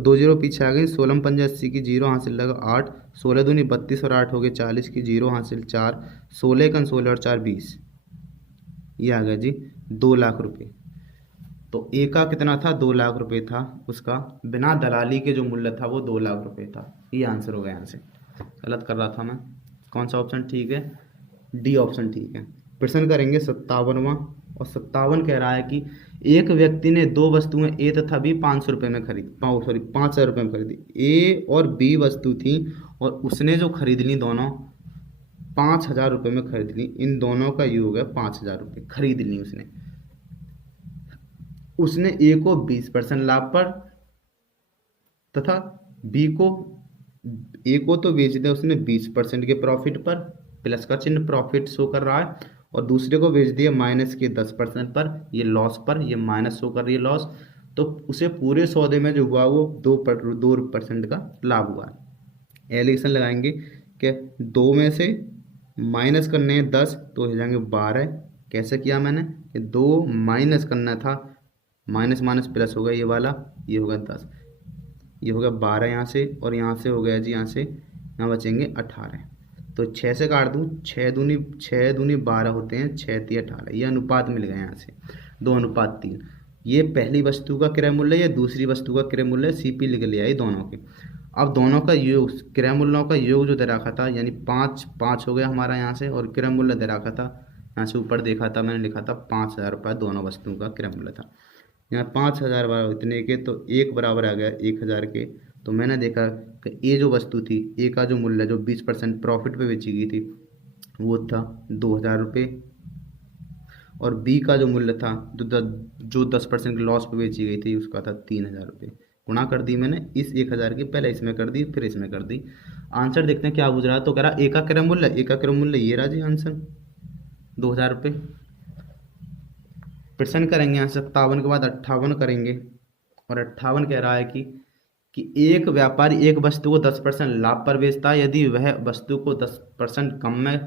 2 जीरो पीछे आ गई, 16 पंजे 80 की जीरो हासिल लगा 8, 16 दूनी 32 और 8 हो गए 40 की जीरो हासिल 4, 16 एकन 16 और 4 20, ये आ गया जी 2 लाख रुपये। तो ए का कितना था, 2 लाख रुपये था उसका, बिना दलाली के जो मूल्य था वो 2 लाख रुपये था। ये आंसर हो गया, यहाँ से गलत कर रहा था मैं। कौन सा ऑप्शन ठीक है, डी ऑप्शन ठीक है। प्रश्न करेंगे 57वां, और 57 कह रहा है कि एक व्यक्ति ने दो वस्तुएं ए तथा बी 500 रुपये में खरीद सॉरी 5,000 रुपये में खरीदी। ए और बी वस्तु थी, और उसने जो खरीद ली दोनों 5,000 रुपये में खरीद ली, इन दोनों का योग है 5,000 रुपये, खरीद ली उसने। उसने ए को 20% लाभ पर तथा बी को, ए को तो बेच दिया उसने 20% के प्रॉफिट पर, प्लस का चिन्ह प्रॉफिट शो कर रहा है, और दूसरे को बेच दिया माइनस के 10% पर, ये लॉस पर, ये माइनस शो कर रही है लॉस। तो उसे पूरे सौदे में जो हुआ वो 2% का लाभ हुआ। एलिगेशन लगाएंगे कि 2 में से माइनस करने हैं 10, तो हो जाएंगे 12। कैसे किया मैंने कि 2 माइनस करना था, माइनस माइनस प्लस होगा ये वाला, ये होगा 10, ये हो गया 12 यहाँ से, और यहाँ से हो गया जी, यहाँ से यहाँ बचेंगे 18। तो 6 से काट दूँ, 6 दूनी 12 होते हैं, 6 3 18, ये अनुपात मिल गया यहाँ से 2:3। ये पहली वस्तु का क्रय मूल्य, ये दूसरी वस्तु का क्रय मूल्य, सीपी लिख लिया ये दोनों के। अब दोनों का योग, क्रय मूल्यों का योग जो दे रखा था, यानी 5 5 हो गया हमारा यहाँ से, और क्रय मूल्य दे रखा था, यहाँ से ऊपर देखा था मैंने, लिखा था 5,000 रुपये दोनों वस्तुओं का क्रय मूल्य था। यहाँ 5,000 बराबर इतने के, तो 1 बराबर आ गया 1,000 के। तो मैंने देखा कि ए जो वस्तु थी, ए का जो मूल्य जो 20% प्रॉफिट पे बेची गई थी वो था 2,000 रुपये, और बी का जो मूल्य था जो 10% लॉस पे बेची गई थी उसका था 3,000 रुपये। गुणा कर दी मैंने इस 1,000 की, पहले इसमें कर दी फिर इसमें कर दी। आंसर देखते हैं क्या गुजरा है। तो कह रहा ए का क्रय मूल्य ये रहा जी आंसर 2,000 रुपये। प्रश्न करेंगे यहाँ 57 के बाद 58 करेंगे, और 58 कह रहा है कि एक व्यापारी एक वस्तु को 10% लाभ पर बेचता है, यदि वह वस्तु को 10% कम में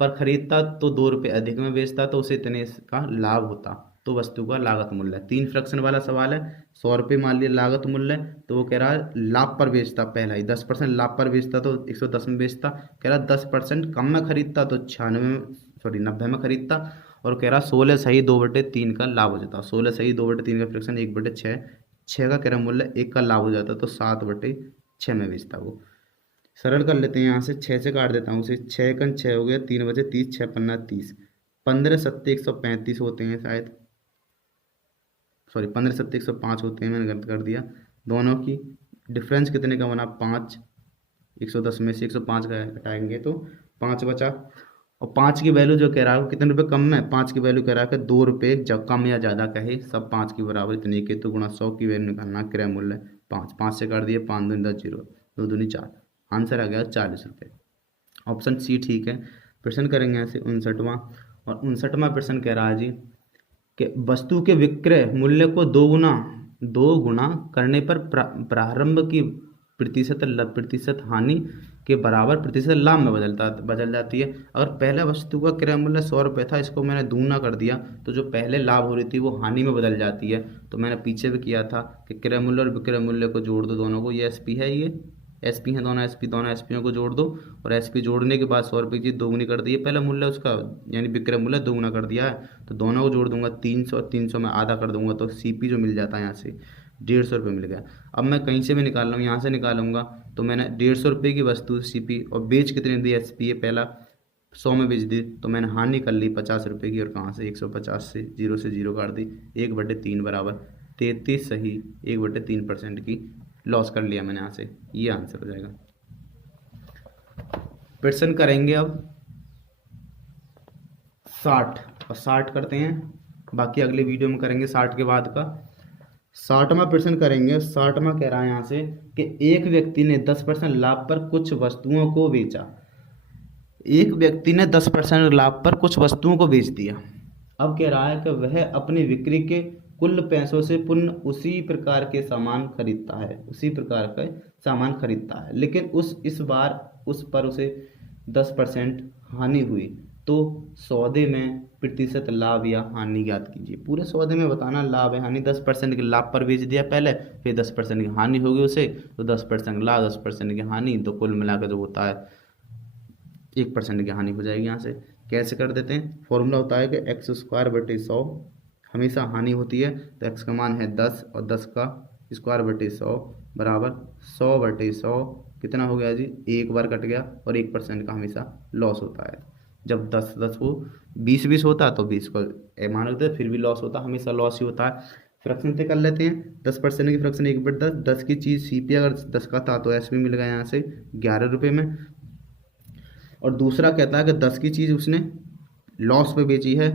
पर खरीदता तो 2 रुपये अधिक में बेचता तो उसे इतने का लाभ होता। तो वस्तु का लागत मूल्य, 3 फ्रैक्शन वाला सवाल है। 100 रुपये मान लिया लागत मूल्य, तो वो कह रहा है लाभ पर बेचता, पहला ही 10% लाभ पर बेचता तो 110 में बेचता। कह रहा 10% कम में खरीदता तो 90 में खरीदता, और कह रहा 16 सही 2/3 का लाभ हो जाता। 16 सही 2/3 का फ्रैक्शन 1/6, 6 का क्रय मूल्य 1 का लाभ हो जाता, तो 7/6 में बेचता वो। सरल कर लेते हैं, यहाँ से 6 से काट देता हूँ उसे, 6 एकन 6 हो गया, 3 बजे 30, 6 पन्ना 30, 15 सत्ते 135 होते हैं शायद, सॉरी 15 सत्ते 105 होते हैं, मैंने गलत कर दिया। दोनों की डिफरेंस कितने का बना, 5। 110 में से 105 का घटाएंगे तो 5 बचा। और 5 की वैल्यू जो कह रहा है वो कितने रुपए कम है, 5 की वैल्यू कह रहा है कि 2 रुपये जब कम या ज़्यादा कहे सब 5 की बराबर इतने के, तो गुणा 100 की वैल्यू निकालना, क्रय मूल्य 5। 5 से काट दिए, 5 दूनी 10, 0, 2 दूनी 4, आंसर आ गया 40 रुपये। ऑप्शन सी ठीक है। प्रश्न करेंगे यहाँ से 59वां, और 59वां प्रश्न कह रहा है जी कि वस्तु के विक्रय मूल्य को दो गुना करने पर प्रारंभ की प्रतिशत हानि के बराबर प्रतिशत लाभ में बदल जाती है। अगर पहले वस्तु का क्रय मूल्य 100 रुपये था, इसको मैंने दूना कर दिया, तो जो पहले लाभ हो रही थी वो हानि में बदल जाती है। तो मैंने पीछे भी किया था कि क्रय मूल्य और विक्रय मूल्य को जोड़ दो दोनों को, ये एसपी है, ये एसपी हैं, दोनों एसपीओ को जोड़ दो, और एसपी जोड़ने के बाद 100 रुपये की दोगुनी कर दी है पहले मूल्य उसका, यानी विक्रय मूल्य दोगुना कर दिया है, तो दोनों को जोड़ दूंगा 300, 300 में आधा कर दूंगा, तो सीपी जो मिल जाता है यहाँ से 150 रुपये मिल गया। अब मैं कहीं से भी निकाल रहा हूँ, यहाँ से निकालूंगा, तो मैंने 150 रुपये की वस्तु सीपी और बेच कितने दी एसपी है, पहला 100 में बेच दी, तो मैंने हानि कर ली 50 रुपये की, और कहाँ से 150 से 0 काट दी, 1/3 बराबर 33 सही 1/3% की लॉस कर लिया मैंने यहाँ से, ये आंसर हो जाएगा। प्रश्न करेंगे अब 60, और 60 करते हैं, बाकी अगले वीडियो में करेंगे 60 के बाद का। 60वां प्रश्न करेंगे। 60वां कह रहा है यहाँ से कि एक व्यक्ति ने 10% लाभ पर कुछ वस्तुओं को बेचा। एक व्यक्ति ने 10% लाभ पर कुछ वस्तुओं को बेच दिया। अब कह रहा है कि वह अपनी बिक्री के कुल पैसों से पुनः उसी प्रकार के सामान खरीदता है, उसी प्रकार का सामान खरीदता है, लेकिन इस बार उस पर उसे 10% हानि हुई, तो सौदे में प्रतिशत लाभ या हानि ज्ञात कीजिए। पूरे सौदे में बताना लाभ है हानि, 10% के लाभ पर बेच दिया पहले, फिर 10% की हानि होगी उसे, तो 10% लाभ 10% की हानि, तो कुल मिलाकर जो होता है 1% की हानि हो जाएगी। यहाँ से कैसे कर देते हैं, फॉर्मूला होता है कि x²/100 हमेशा हानि होती है, तो x का मान है 10 और 10 का स्क्वायर/100 बराबर 100/100 कितना हो गया जी, एक बार कट गया, और 1% का हमेशा लॉस होता है। जब 10 हो 20 होता तो 20 को मान रखते हैं, फिर भी लॉस होता, हमेशा लॉस ही होता है। फ्रैक्शन से कर लेते हैं, 10% की फ्रैक्शन 1/10, 10 की चीज़ सीपी अगर 10 का था तो एसपी मिल गया यहाँ से 11 रुपये में। और दूसरा कहता है कि 10 की चीज़ उसने लॉस पे बेची है,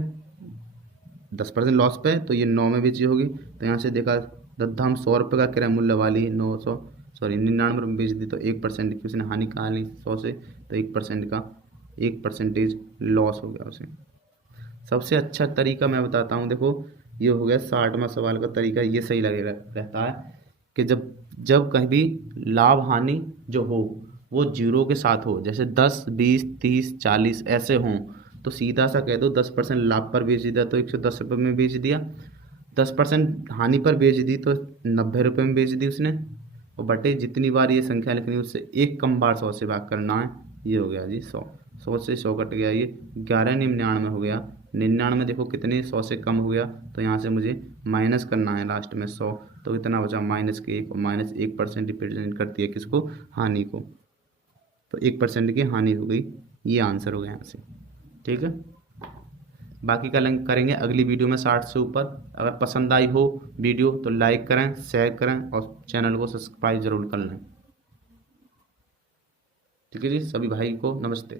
10% लॉस पे, तो ये 9 में बेची होगी, तो यहाँ से देखा दद्धा हम 100 रुपये का क्रय मूल्य वाली 99 रुपये बेच दी, तो 1% की उसने हानि कहा ली 100 से, तो 1% का 1% लॉस हो गया उसे। सबसे अच्छा तरीका मैं बताता हूँ, देखो ये हो गया 60वां सवाल का तरीका, ये सही लगेगा रहता है कि जब कहीं भी लाभ हानि जो हो वो जीरो के साथ हो, जैसे 10, 20, 30, 40 ऐसे हों, तो सीधा सा कह दो 10% लाभ पर बेच दिया तो 110 रुपये में बेच दिया, 10% हानि पर बेच दी तो 90 रुपये में बेच दी उसने, और बटे जितनी बार ये संख्या लिखनी उससे एक कम बार 100 से भाग करना है, ये हो गया जी 100। 100 से 100 कट गया, ये 1199 हो गया। 99 देखो कितने 100 से कम हो गया, तो यहाँ से मुझे माइनस करना है लास्ट में 100, तो कितना बचा -1, और -1% रिप्रेजेंट करती है किसको, हानि को, तो 1% की हानि हो गई, ये आंसर हो गया यहाँ से। ठीक है, बाकी का लिंक करेंगे अगली वीडियो में 60 से ऊपर। अगर पसंद आई हो वीडियो तो लाइक करें, शेयर करें, और चैनल को सब्सक्राइब जरूर कर लें। ठीक है जी, सभी भाई को नमस्ते।